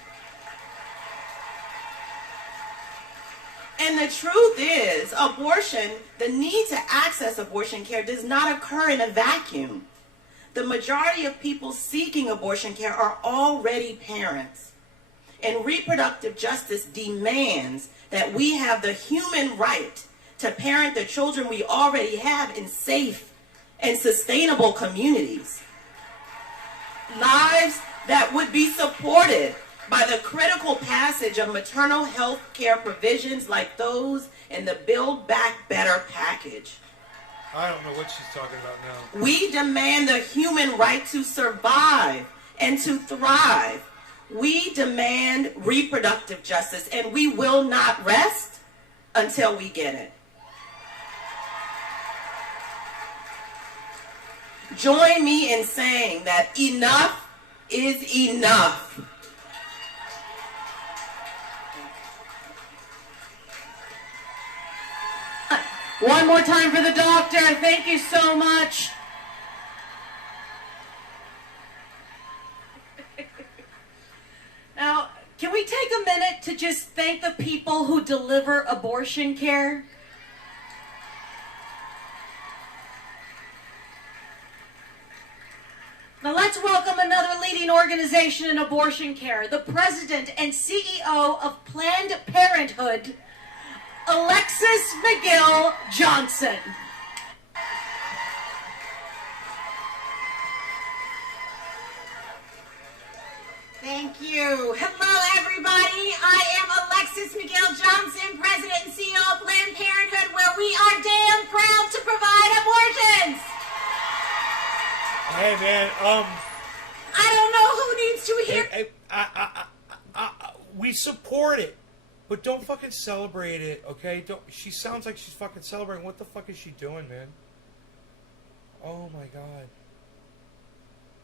And the truth is, abortion, the need to access abortion care does not occur in a vacuum. The majority of people seeking abortion care are already parents. And reproductive justice demands that we have the human right to parent the children we already have in safe and sustainable communities. Lives that would be supported by the critical passage of maternal health care provisions like those in the Build Back Better package. I don't know what she's talking about now. We demand the human right to survive and to thrive. We demand reproductive justice, and we will not rest until we get it. Join me in saying that enough is enough. One more time for the doctor. Thank you so much. Now, can we take a minute to just thank the people who deliver abortion care? Now let's welcome another leading organization in abortion care, the president and CEO of Planned Parenthood, Alexis McGill Johnson. Thank you. Hello, everybody. I am Alexis McGill Johnson, President and CEO of Planned Parenthood, where we are damn proud to provide abortions. Hey, man, I don't know who needs to hear. We support it, but don't fucking celebrate it, okay? Don't. She sounds like she's fucking celebrating. What the fuck is she doing, man? Oh my god.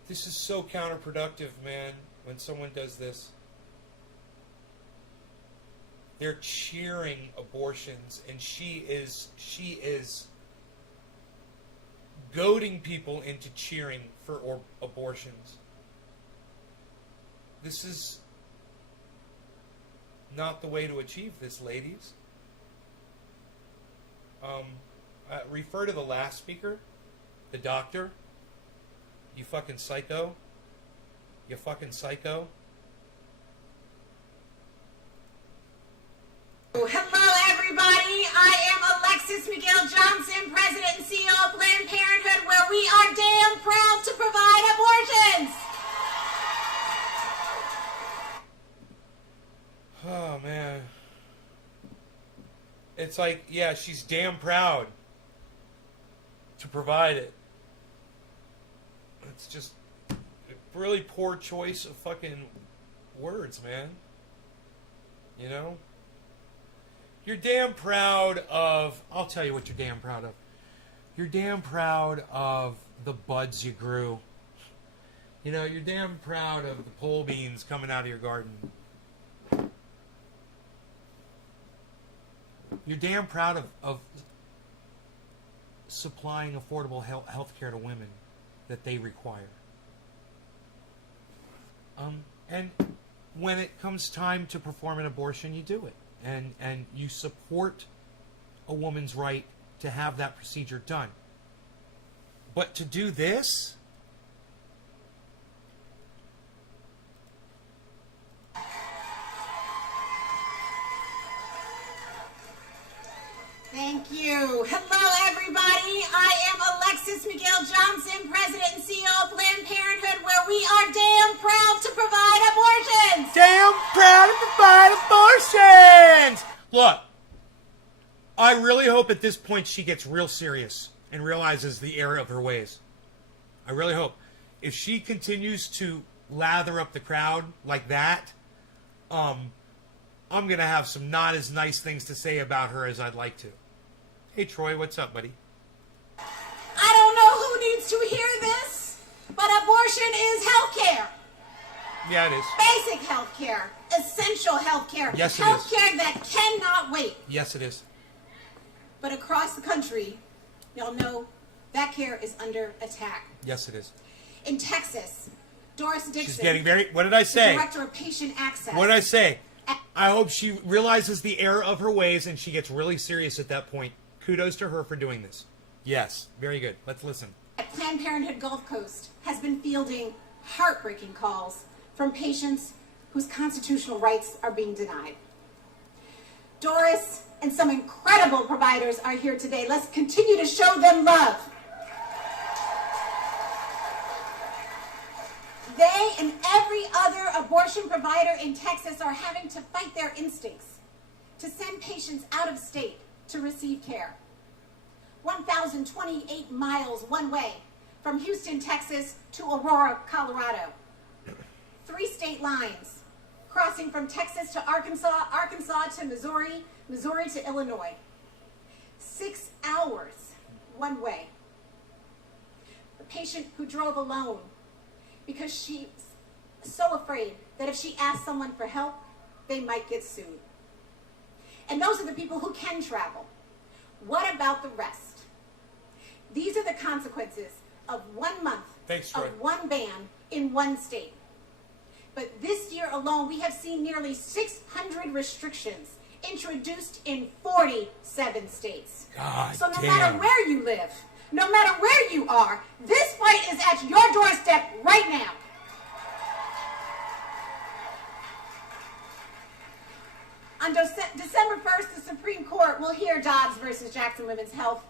This is so counterproductive, man, when someone does this. They're cheering abortions, and she is goading people into cheering for abortions. This is not the way to achieve this, ladies. Refer to the last speaker, the doctor. You fucking psycho. You fucking psycho. Hello, everybody. I am Alexis McGill Johnson, President and CEO of Planned Parenthood, where we are damn proud to provide abortions. Oh, man. It's like, yeah, she's damn proud to provide it. It's just a really poor choice of fucking words, man. You know? You're damn proud of... I'll tell you what you're damn proud of. You're damn proud of the buds you grew. You know, you're damn proud of the pole beans coming out of your garden. You're damn proud of supplying affordable health care to women that they require. And when it comes time to perform an abortion, you do it. And you support a woman's right to have that procedure done. But to do this... Thank you. Hello, everybody. I am Alexis McGill Johnson, President and CEO of Planned Parenthood, where we are damn proud to provide abortions. Damn proud to provide abortions! Look, I really hope at this point she gets real serious and realizes the error of her ways. I really hope. If she continues to lather up the crowd like that, I'm going to have some not as nice things to say about her as I'd like to. Hey, Troy, what's up, buddy? I don't know who needs to hear this, but abortion is health care. Yeah, it is. Basic health care. Essential health care. Yes, it health is. care that cannot wait. Yes, it is. But across the country, y'all know that care is under attack. Yes, it is. In Texas, Doris Dixon, She's getting very... What did I say? the Director of Patient Access. What did I say? I hope she realizes the error of her ways and she gets really serious at that point. Kudos to her for doing this. Yes, very good. Let's listen. At Planned Parenthood Gulf Coast has been fielding heartbreaking calls from patients whose constitutional rights are being denied. Doris and some incredible providers are here today. Let's continue to show them love. They and every other abortion provider in Texas are having to fight their instincts to send patients out of state to receive care. 1,028 miles one way from Houston, Texas to Aurora, Colorado. 3 state lines crossing from Texas to Arkansas, Arkansas to Missouri, Missouri to Illinois. 6 hours one way. A patient who drove alone because she's so afraid that if she asks someone for help, they might get sued. And those are the people who can travel. What about the rest? These are the consequences of 1 month of one ban in one state. But this year alone, we have seen nearly 600 restrictions introduced in 47 states. God so no damn. matter where you live, no matter where you are, this fight is at your doorstep right now. On December 1st, the Supreme Court will hear Dobbs versus Jackson Women's Health,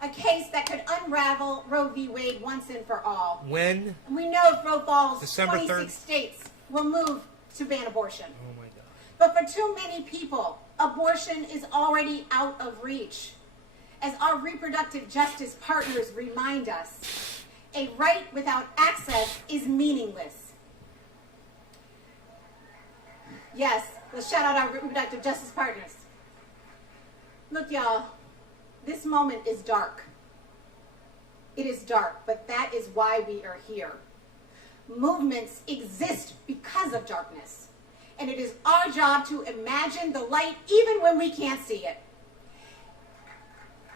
a case that could unravel Roe v. Wade once and for all. When? And we know if Roe falls, December 26 3rd? states will move to ban abortion. Oh my God. But for too many people, abortion is already out of reach. As our reproductive justice partners remind us, a right without access is meaningless. Yes, let's shout out our reproductive justice partners. Look, y'all, this moment is dark. It is dark, but that is why we are here. Movements exist because of darkness, and it is our job to imagine the light even when we can't see it.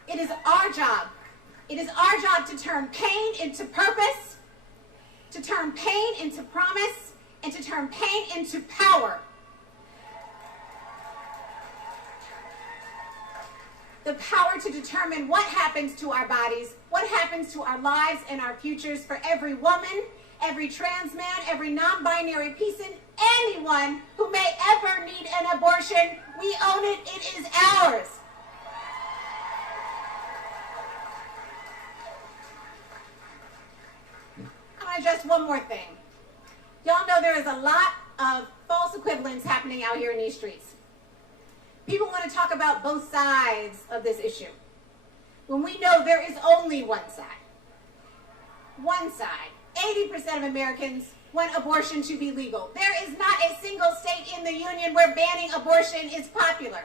It is our job. It is our job to turn pain into purpose, to turn pain into promise, and to turn pain into power. The power to determine what happens to our bodies, what happens to our lives and our futures for every woman, every trans man, every non-binary person, anyone who may ever need an abortion. We own it. It is ours. I want to address one more thing. Y'all know there is a lot of false equivalence happening out here in these streets. People want to talk about both sides of this issue, when we know there is only one side. One side. 80% of Americans want abortion to be legal. There is not a single state in the union where banning abortion is popular.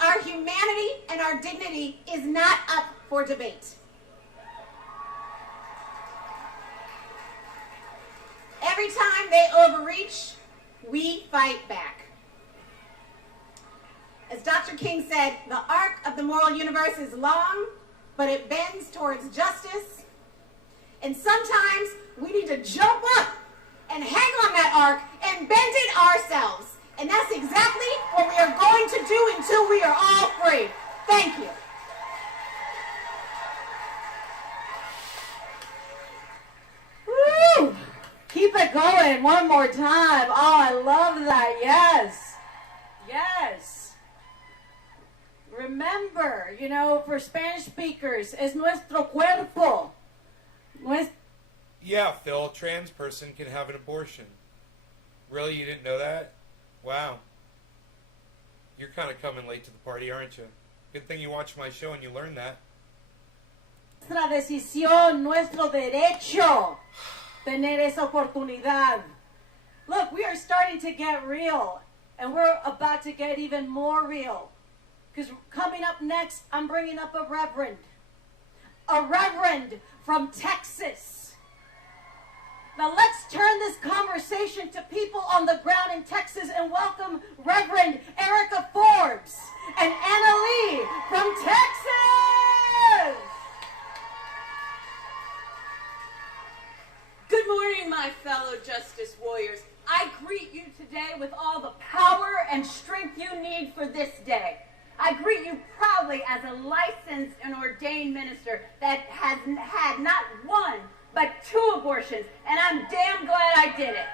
Our humanity and our dignity is not up for debate. every time they overreach, we fight back. As Dr. King said, the arc of the moral universe is long, but it bends towards justice. And sometimes we need to jump up and hang on that arc and bend it ourselves. And that's exactly what we are going to do until we are all free. Thank you. Woo! Keep it going one more time. Oh, I love that. Yes. Yes. Remember, you know, for Spanish speakers, es nuestro cuerpo. Yeah, Phil, a trans person can have an abortion. Really? You didn't know that? Wow. You're kind of coming late to the party, aren't you? Good thing you watched my show and you learned that. Nuestra decisión, nuestro derecho, tener esa oportunidad. Look, we are starting to get real, and we're about to get even more real. Because coming up next, I'm bringing up a reverend from Texas. Now let's turn this conversation to people on the ground in Texas and welcome Reverend Erica Forbes and Anna Lee from Texas. Good morning, my fellow justice warriors. I greet you today with all the power and strength you need for this day. I greet you proudly as a licensed and ordained minister that has had not one, but 2 abortions, and I'm damn glad I did it.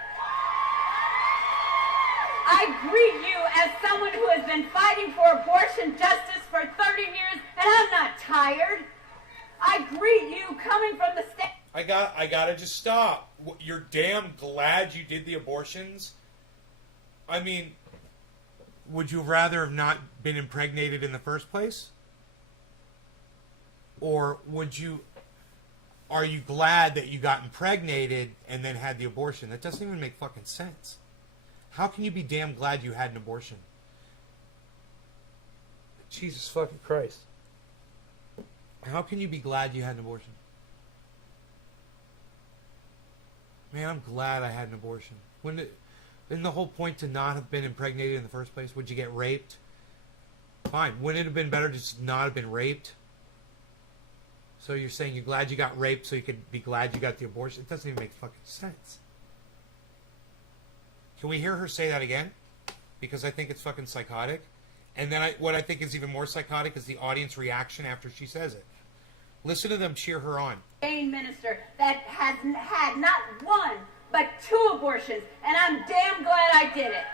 I greet you as someone who has been fighting for abortion justice for 30 years, and I'm not tired. I greet you coming from the state. I gotta just stop. You're damn glad you did the abortions? I mean, would you rather have not been impregnated in the first place? Or are you glad that you got impregnated and then had the abortion? That doesn't even make fucking sense. How can you be damn glad you had an abortion? Jesus fucking Christ. How can you be glad you had an abortion? Man, I'm glad I had an abortion. Isn't the whole point to not have been impregnated in the first place? Would you get raped? Fine. Wouldn't it have been better to just not have been raped? So you're saying you're glad you got raped so you could be glad you got the abortion? It doesn't even make fucking sense. Can we hear her say that again? Because I think it's fucking psychotic. And then what I think is even more psychotic is the audience reaction after she says it. Listen to them cheer her on. Minister that has had not one, but 2 abortions, and I'm damn glad I did it.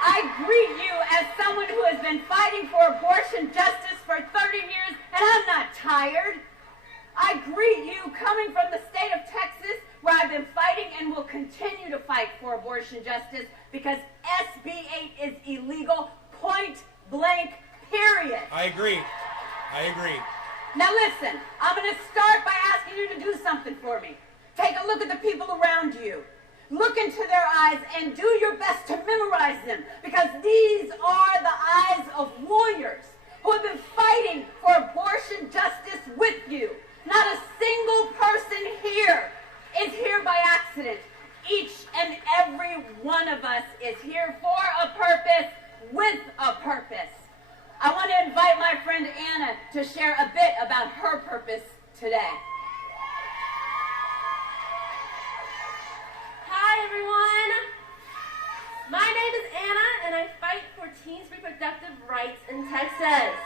I greet you as someone who has been fighting for abortion justice for 30 years, and I'm not tired. I greet you coming from the state of Texas, where I've been fighting and will continue to fight for abortion justice because SB 8 is illegal, point blank, period. I agree. Now listen, I'm going to start by asking you to do something for me. Take a look at the people around you. Look into their eyes and do your best to memorize them, because these are the eyes of warriors who have been fighting for abortion justice with you. Not a single person here is here by accident. Each and every one of us is here for a purpose, with a purpose. I want to invite my friend Anna to share a bit about her purpose today. Hi everyone! My name is Anna and I fight for teens' reproductive rights in Texas.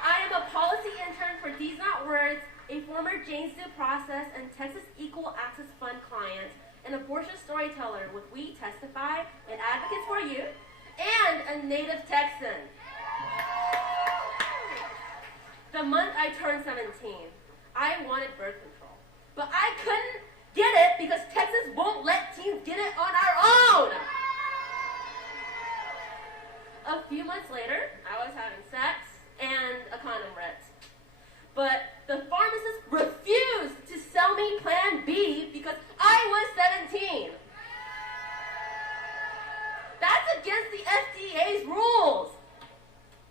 I am a policy intern for These Not Words, a former Jane's Due Process and Texas Equal Access Fund client, an abortion storyteller with We Testify and Advocates for You, and a native Texan. The month I turned 17, I wanted birth control, but I couldn't get it because Texas won't let teens get it on our own. A few months later, I was having sex and a condom ripped. But the pharmacist refused to sell me Plan B because I was 17. That's against the FDA's rules.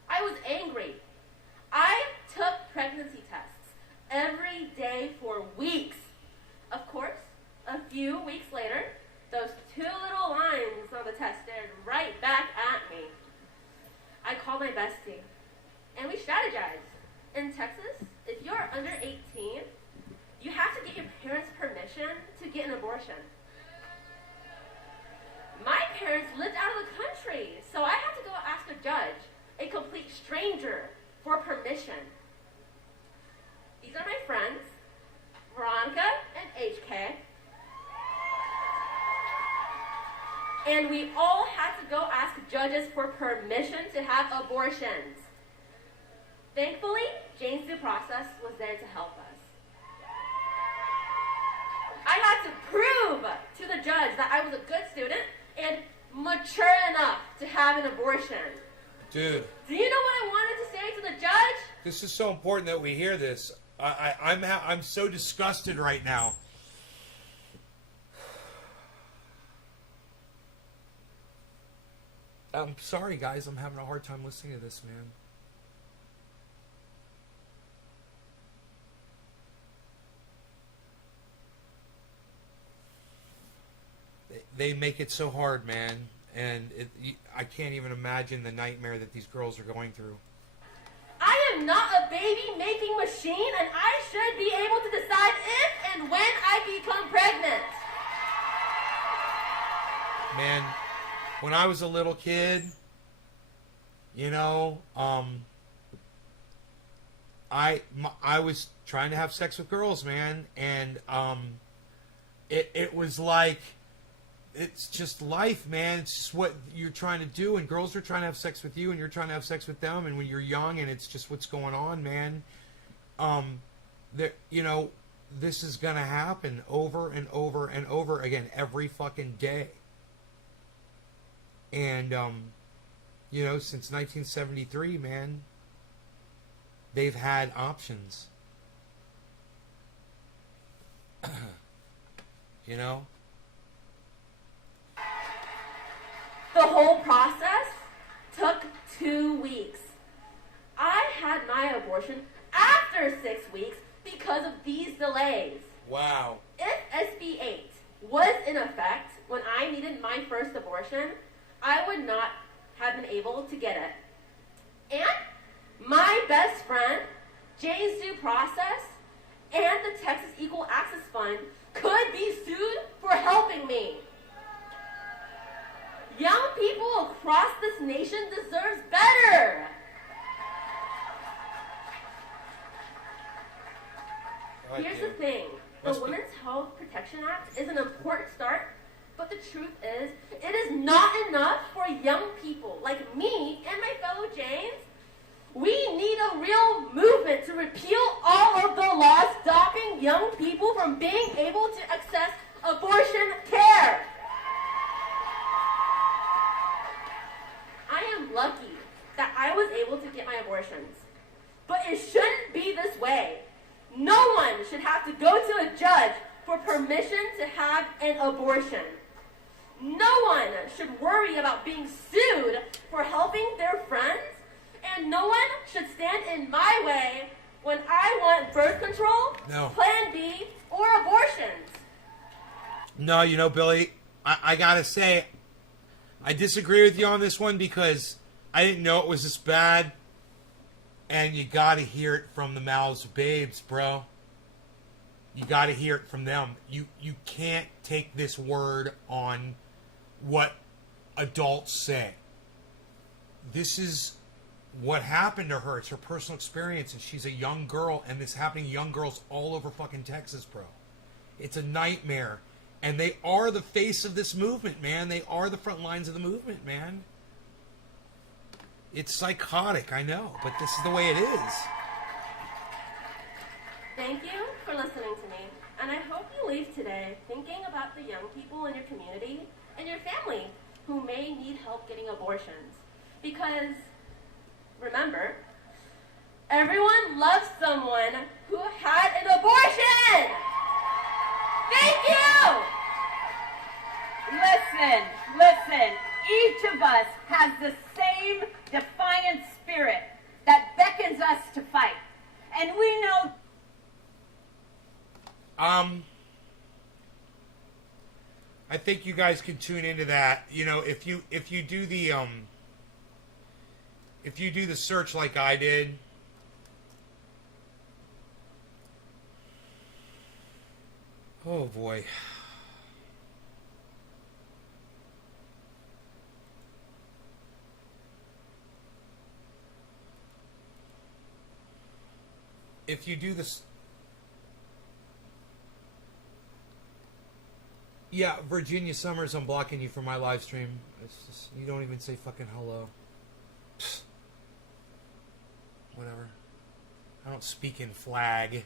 I was angry. I took pregnancy tests every day for weeks. Of course, a few weeks later, those two little lines on the test stared right back at me. I called my bestie, and we strategized. In Texas, if you're under 18, you have to get your parents' permission to get an abortion. My parents lived out of the country, so I had to go ask a judge, a complete stranger, for permission. These are my friends, Veronica and HK. And we all had to go ask judges for permission to have abortions. Thankfully, Jane's due process was there to help us. I had to prove to the judge that I was a good student and mature enough to have an abortion. Dude. Do you know what I wanted to say to the judge? This is so important that we hear this. I'm so disgusted right now. I'm sorry, guys. I'm having a hard time listening to this, man. They make it so hard, man. And I can't even imagine the nightmare that these girls are going through. I am not a baby-making machine, and I should be able to decide if and when I become pregnant. Man, when I was a little kid, you know, I was trying to have sex with girls, man, and it was like, it's just life, man. It's just what you're trying to do, and girls are trying to have sex with you, and you're trying to have sex with them, and when you're young, and it's just what's going on, man. You know, this is gonna happen over and over and over again every fucking day. And you know, since 1973, man, they've had options. You know? The whole process took 2 weeks. I had my abortion after 6 weeks because of these delays. Wow. If SB 8 was in effect when I needed my first abortion, I would not have been able to get it. And my best friend, Jane's Due Process, and the Texas Equal Access Fund could be sued for helping me. Young people across this nation deserve better. Here's the thing. The Women's Health Protection Act is an important start, but the truth is, it is not enough for young people like me and my fellow Janes. We need a real movement to repeal all of the laws stopping young people from being able to access abortion care. I am lucky that I was able to get my abortions, but it shouldn't be this way. No one should have to go to a judge for permission to have an abortion. No one should worry about being sued for helping their friends, and no one should stand in my way when I want birth control, Plan B, or abortions. No, you know, Billy, I gotta say, I disagree with you on this one because I didn't know it was this bad. And you gotta hear it from the mouths of babes, bro. You gotta hear it from them. You can't take this word on what adults say. This is what happened to her. It's her personal experience, and she's a young girl, and this is happening to young girls all over fucking Texas, bro. It's a nightmare. And they are the face of this movement, man. They are the front lines of the movement, man. It's psychotic, I know, but this is the way it is. Thank you for listening to me, and I hope you leave today thinking about the young people in your community and your family who may need help getting abortions. Because, remember, everyone loves someone who had an abortion! Thank you! Listen. Each of us has the same defiant spirit that beckons us to fight. And we know I think you guys can tune into that. You know, if you do the search like I did. Oh boy. If you do this, yeah, Virginia Summers, I'm blocking you from my live stream. It's just, you don't even say fucking hello. Psst. Whatever. I don't speak in flag.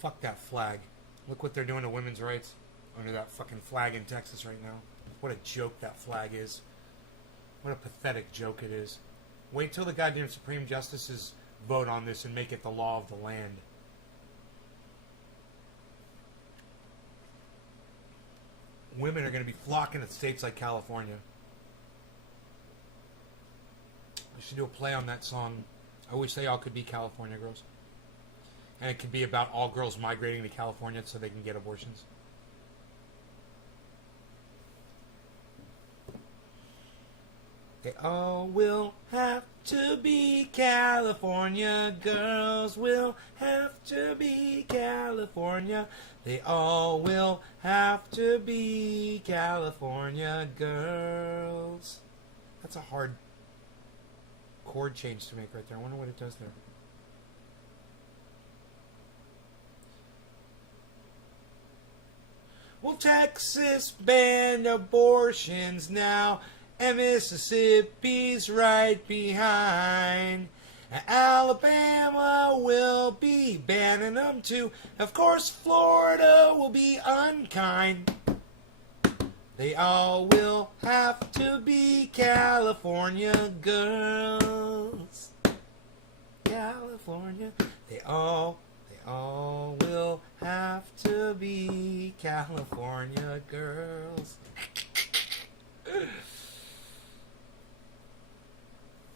Fuck that flag. Look what they're doing to women's rights under that fucking flag in Texas right now. What a joke that flag is. What a pathetic joke it is. Wait till the goddamn Supreme Justices vote on this and make it the law of the land. Women are going to be flocking to states like California. I should do a play on that song. I wish they all could be California girls. And it could be about all girls migrating to California so they can get abortions. They all will have to be California girls. Will have to be California. They all will have to be California girls. That's a hard chord change to make right there. I wonder what it does there. Well, Texas banned abortions now, and Mississippi's right behind. Alabama will be banning them too. Of course, Florida will be unkind. They all will have to be California girls. California. They all will have to be California girls.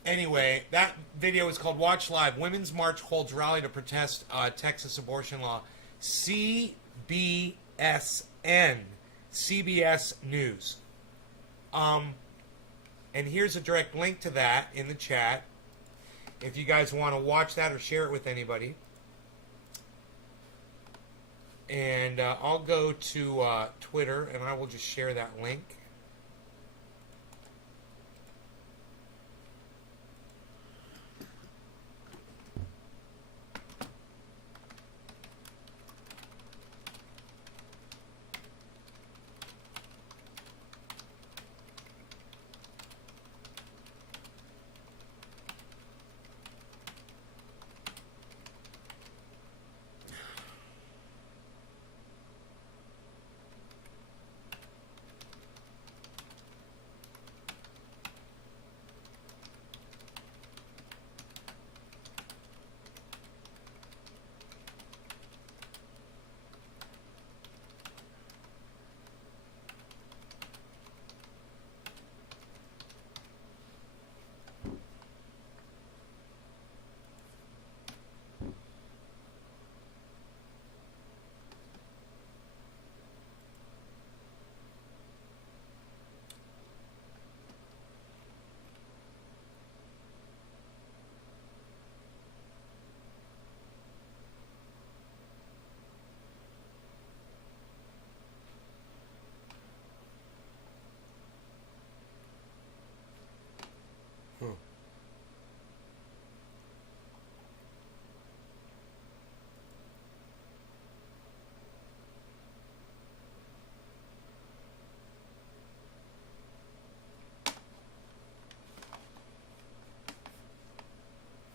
Anyway, that video is called Watch Live. Women's March holds rally to protest Texas abortion law. CBSN. CBS News. And here's a direct link to that in the chat. If you guys want to watch that or share it with anybody. And I'll go to Twitter and I will just share that link.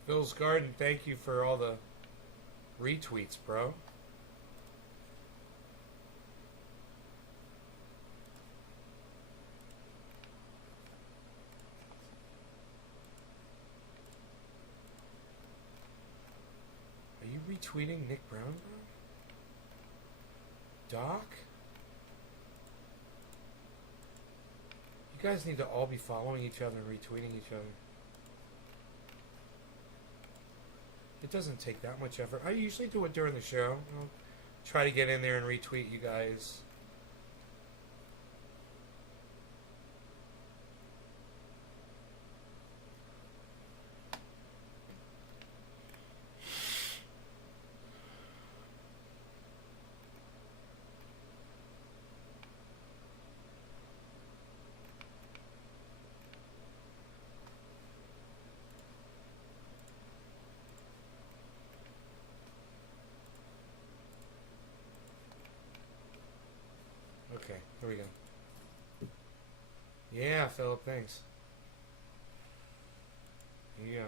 Phil's Garden, thank you for all the retweets, bro. Are you retweeting Nick Brown, bro? Doc? You You guys need to all be following each other and retweeting each other. It doesn't take that much effort. I usually do it during the show. I'll try to get in there and retweet you guys. Okay, here we go. Yeah, Philip, thanks. Here you go.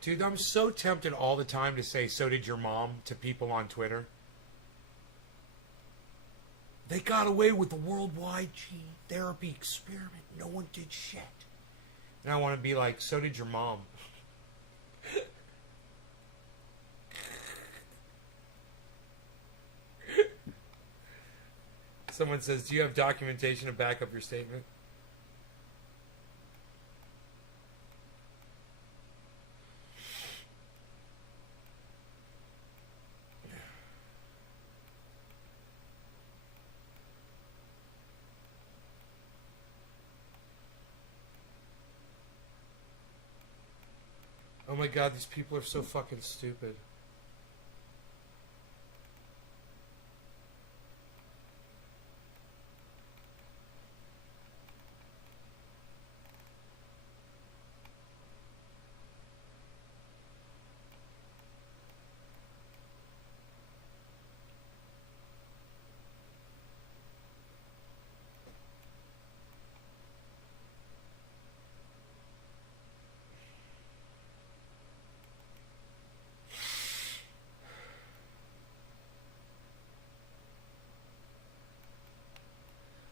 Dude, I'm so tempted all the time to say, "So did your mom," to people on Twitter. They got away with the worldwide gene therapy experiment. No one did shit. And I want to be like, "So did your mom." Someone says, "Do you have documentation to back up your statement?" Oh my god, these people are so fucking stupid.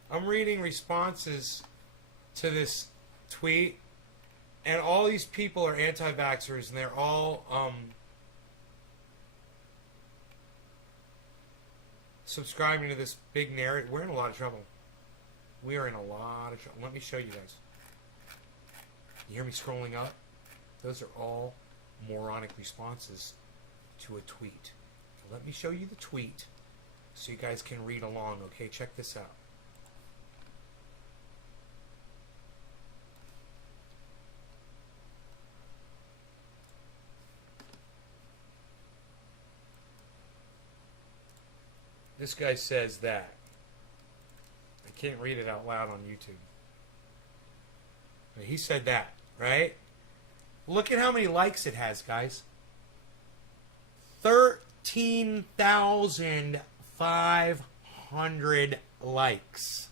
I'm reading responses to this tweet, and all these people are anti-vaxxers, and they're all subscribing to this big narrative. We're in a lot of trouble. We are in a lot of trouble. Let me show you guys. You hear me scrolling up? Those are all moronic responses to a tweet. So let me show you the tweet so you guys can read along, okay? Check this out. This guy says that. I can't read it out loud on YouTube. But he said that, right? Look at how many likes it has, guys. 13,500 likes.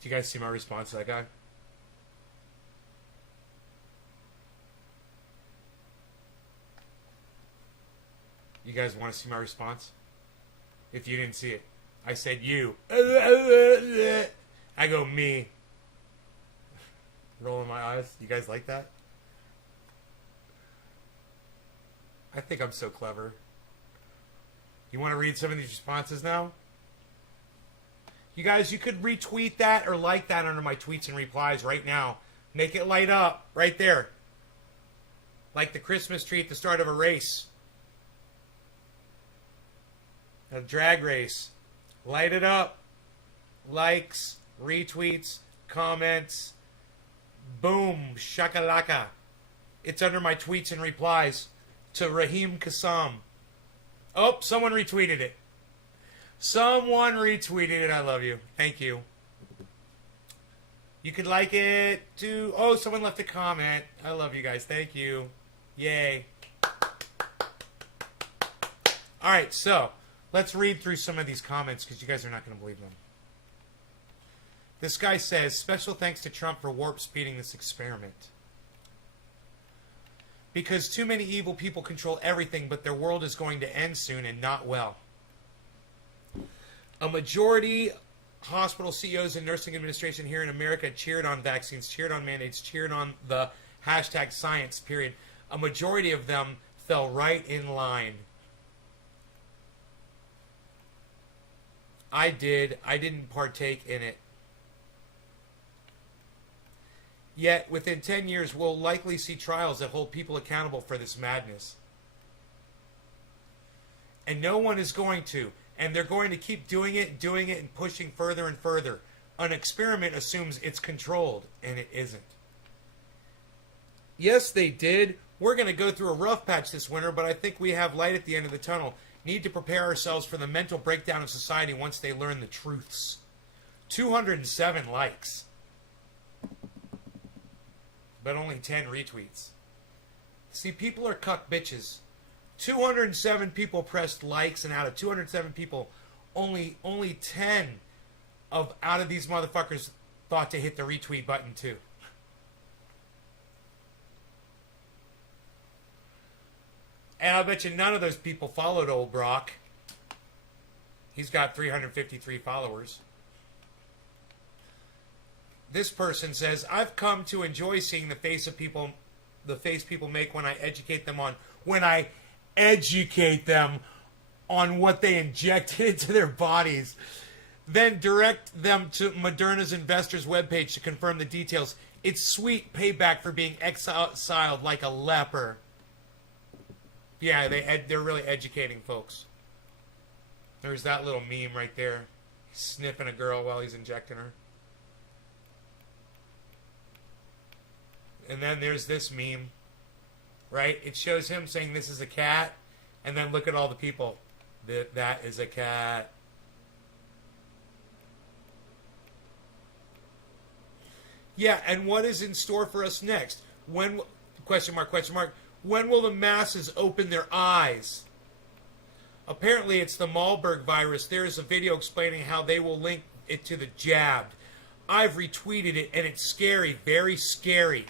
Do you guys see my response to that guy? You guys want to see my response? If you didn't see it. I said you. I go me. Rolling my eyes. You guys like that? I think I'm so clever. You want to read some of these responses now? You guys, you could retweet that or like that under my tweets and replies right now. Make it light up right there. Like the Christmas tree at the start of a race. A drag race. Light it up. Likes, retweets, comments. Boom, shakalaka. It's under my tweets and replies to Raheem Kassam. Oh, someone retweeted it. Someone retweeted it. I love you. Thank you. You could like it too. Oh, someone left a comment. I love you guys. Thank you. Yay. All right, so let's read through some of these comments because you guys are not going to believe them. This guy says, special thanks to Trump for warp speeding this experiment. Because too many evil people control everything, but their world is going to end soon and not well. A majority hospital CEOs and nursing administration here in America cheered on vaccines, cheered on mandates, cheered on the hashtag science, period. A majority of them fell right in line. I did. I didn't partake in it. Yet, within 10 years, we'll likely see trials that hold people accountable for this madness. And no one is going to. And they're going to keep doing it, and pushing further and further. An experiment assumes it's controlled, and it isn't. Yes, they did. We're going to go through a rough patch this winter, but I think we have light at the end of the tunnel. Need to prepare ourselves for the mental breakdown of society once they learn the truths. 207 likes. But only 10 retweets. See, people are cuck bitches. 207 people pressed likes, and out of 207 people, only 10 out of these motherfuckers thought to hit the retweet button too. And I bet you none of those people followed old Brock. He's got 353 followers. This person says, I've come to enjoy seeing the face people make when I educate them on what they inject into their bodies. Then direct them to Moderna's investors webpage to confirm the details. It's sweet payback for being exiled like a leper. Yeah, they're really educating folks. There's that little meme right there. He's sniffing a girl while he's injecting her. And then there's this meme, right? It shows him saying this is a cat, and then look at all the people. That is a cat. Yeah, and what is in store for us next? When, question mark, when will the masses open their eyes? Apparently it's the Marburg virus. There is a video explaining how they will link it to the jabbed. I've retweeted it, and it's scary, very scary.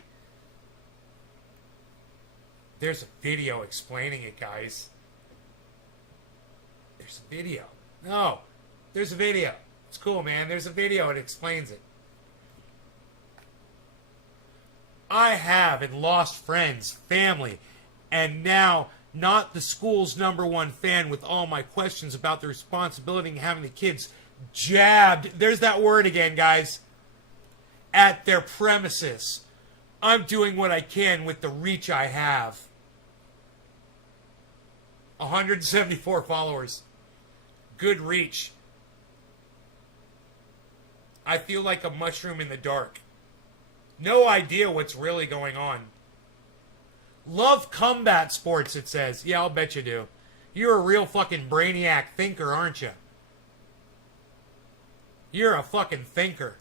There's a video explaining it, guys. There's a video. No, there's a video. It's cool, man. There's a video. It explains it. I have and lost friends, family, and now not the school's #1 fan with all my questions about the responsibility of having the kids jabbed. There's that word again, guys. At their premises. I'm doing what I can with the reach I have. 174 followers. Good reach. I feel like a mushroom in the dark. No idea what's really going on. Love combat sports, it says. Yeah, I'll bet you do. You're a real fucking brainiac thinker, aren't you? You're a fucking thinker.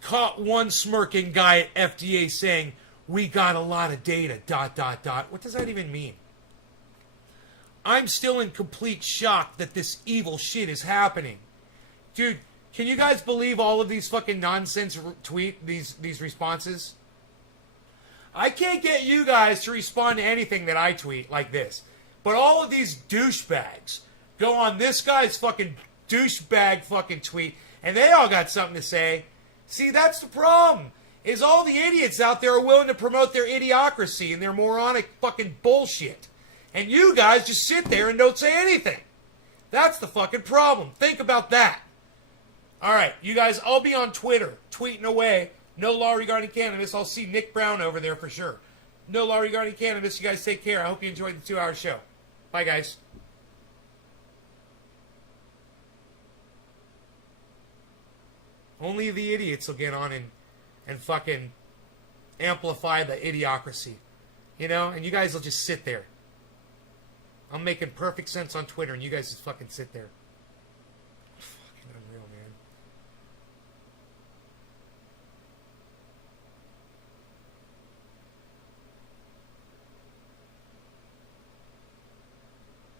Caught one smirking guy at FDA saying, we got a lot of data, ... What does that even mean? I'm still in complete shock that this evil shit is happening. Dude, can you guys believe all of these fucking nonsense these responses? I can't get you guys to respond to anything that I tweet like this. But all of these douchebags go on this guy's fucking douchebag fucking tweet, and they all got something to say. See, that's the problem. Is all the idiots out there are willing to promote their idiocracy and their moronic fucking bullshit. And you guys just sit there and don't say anything. That's the fucking problem. Think about that. Alright, you guys, I'll be on Twitter, tweeting away. No law regarding cannabis. I'll see Nick Brown over there for sure. No law regarding cannabis. You guys take care. I hope you enjoyed the 2-hour show. Bye, guys. Only the idiots will get on and fucking amplify the idiocracy. You know? And you guys will just sit there. I'm making perfect sense on Twitter, and you guys just fucking sit there.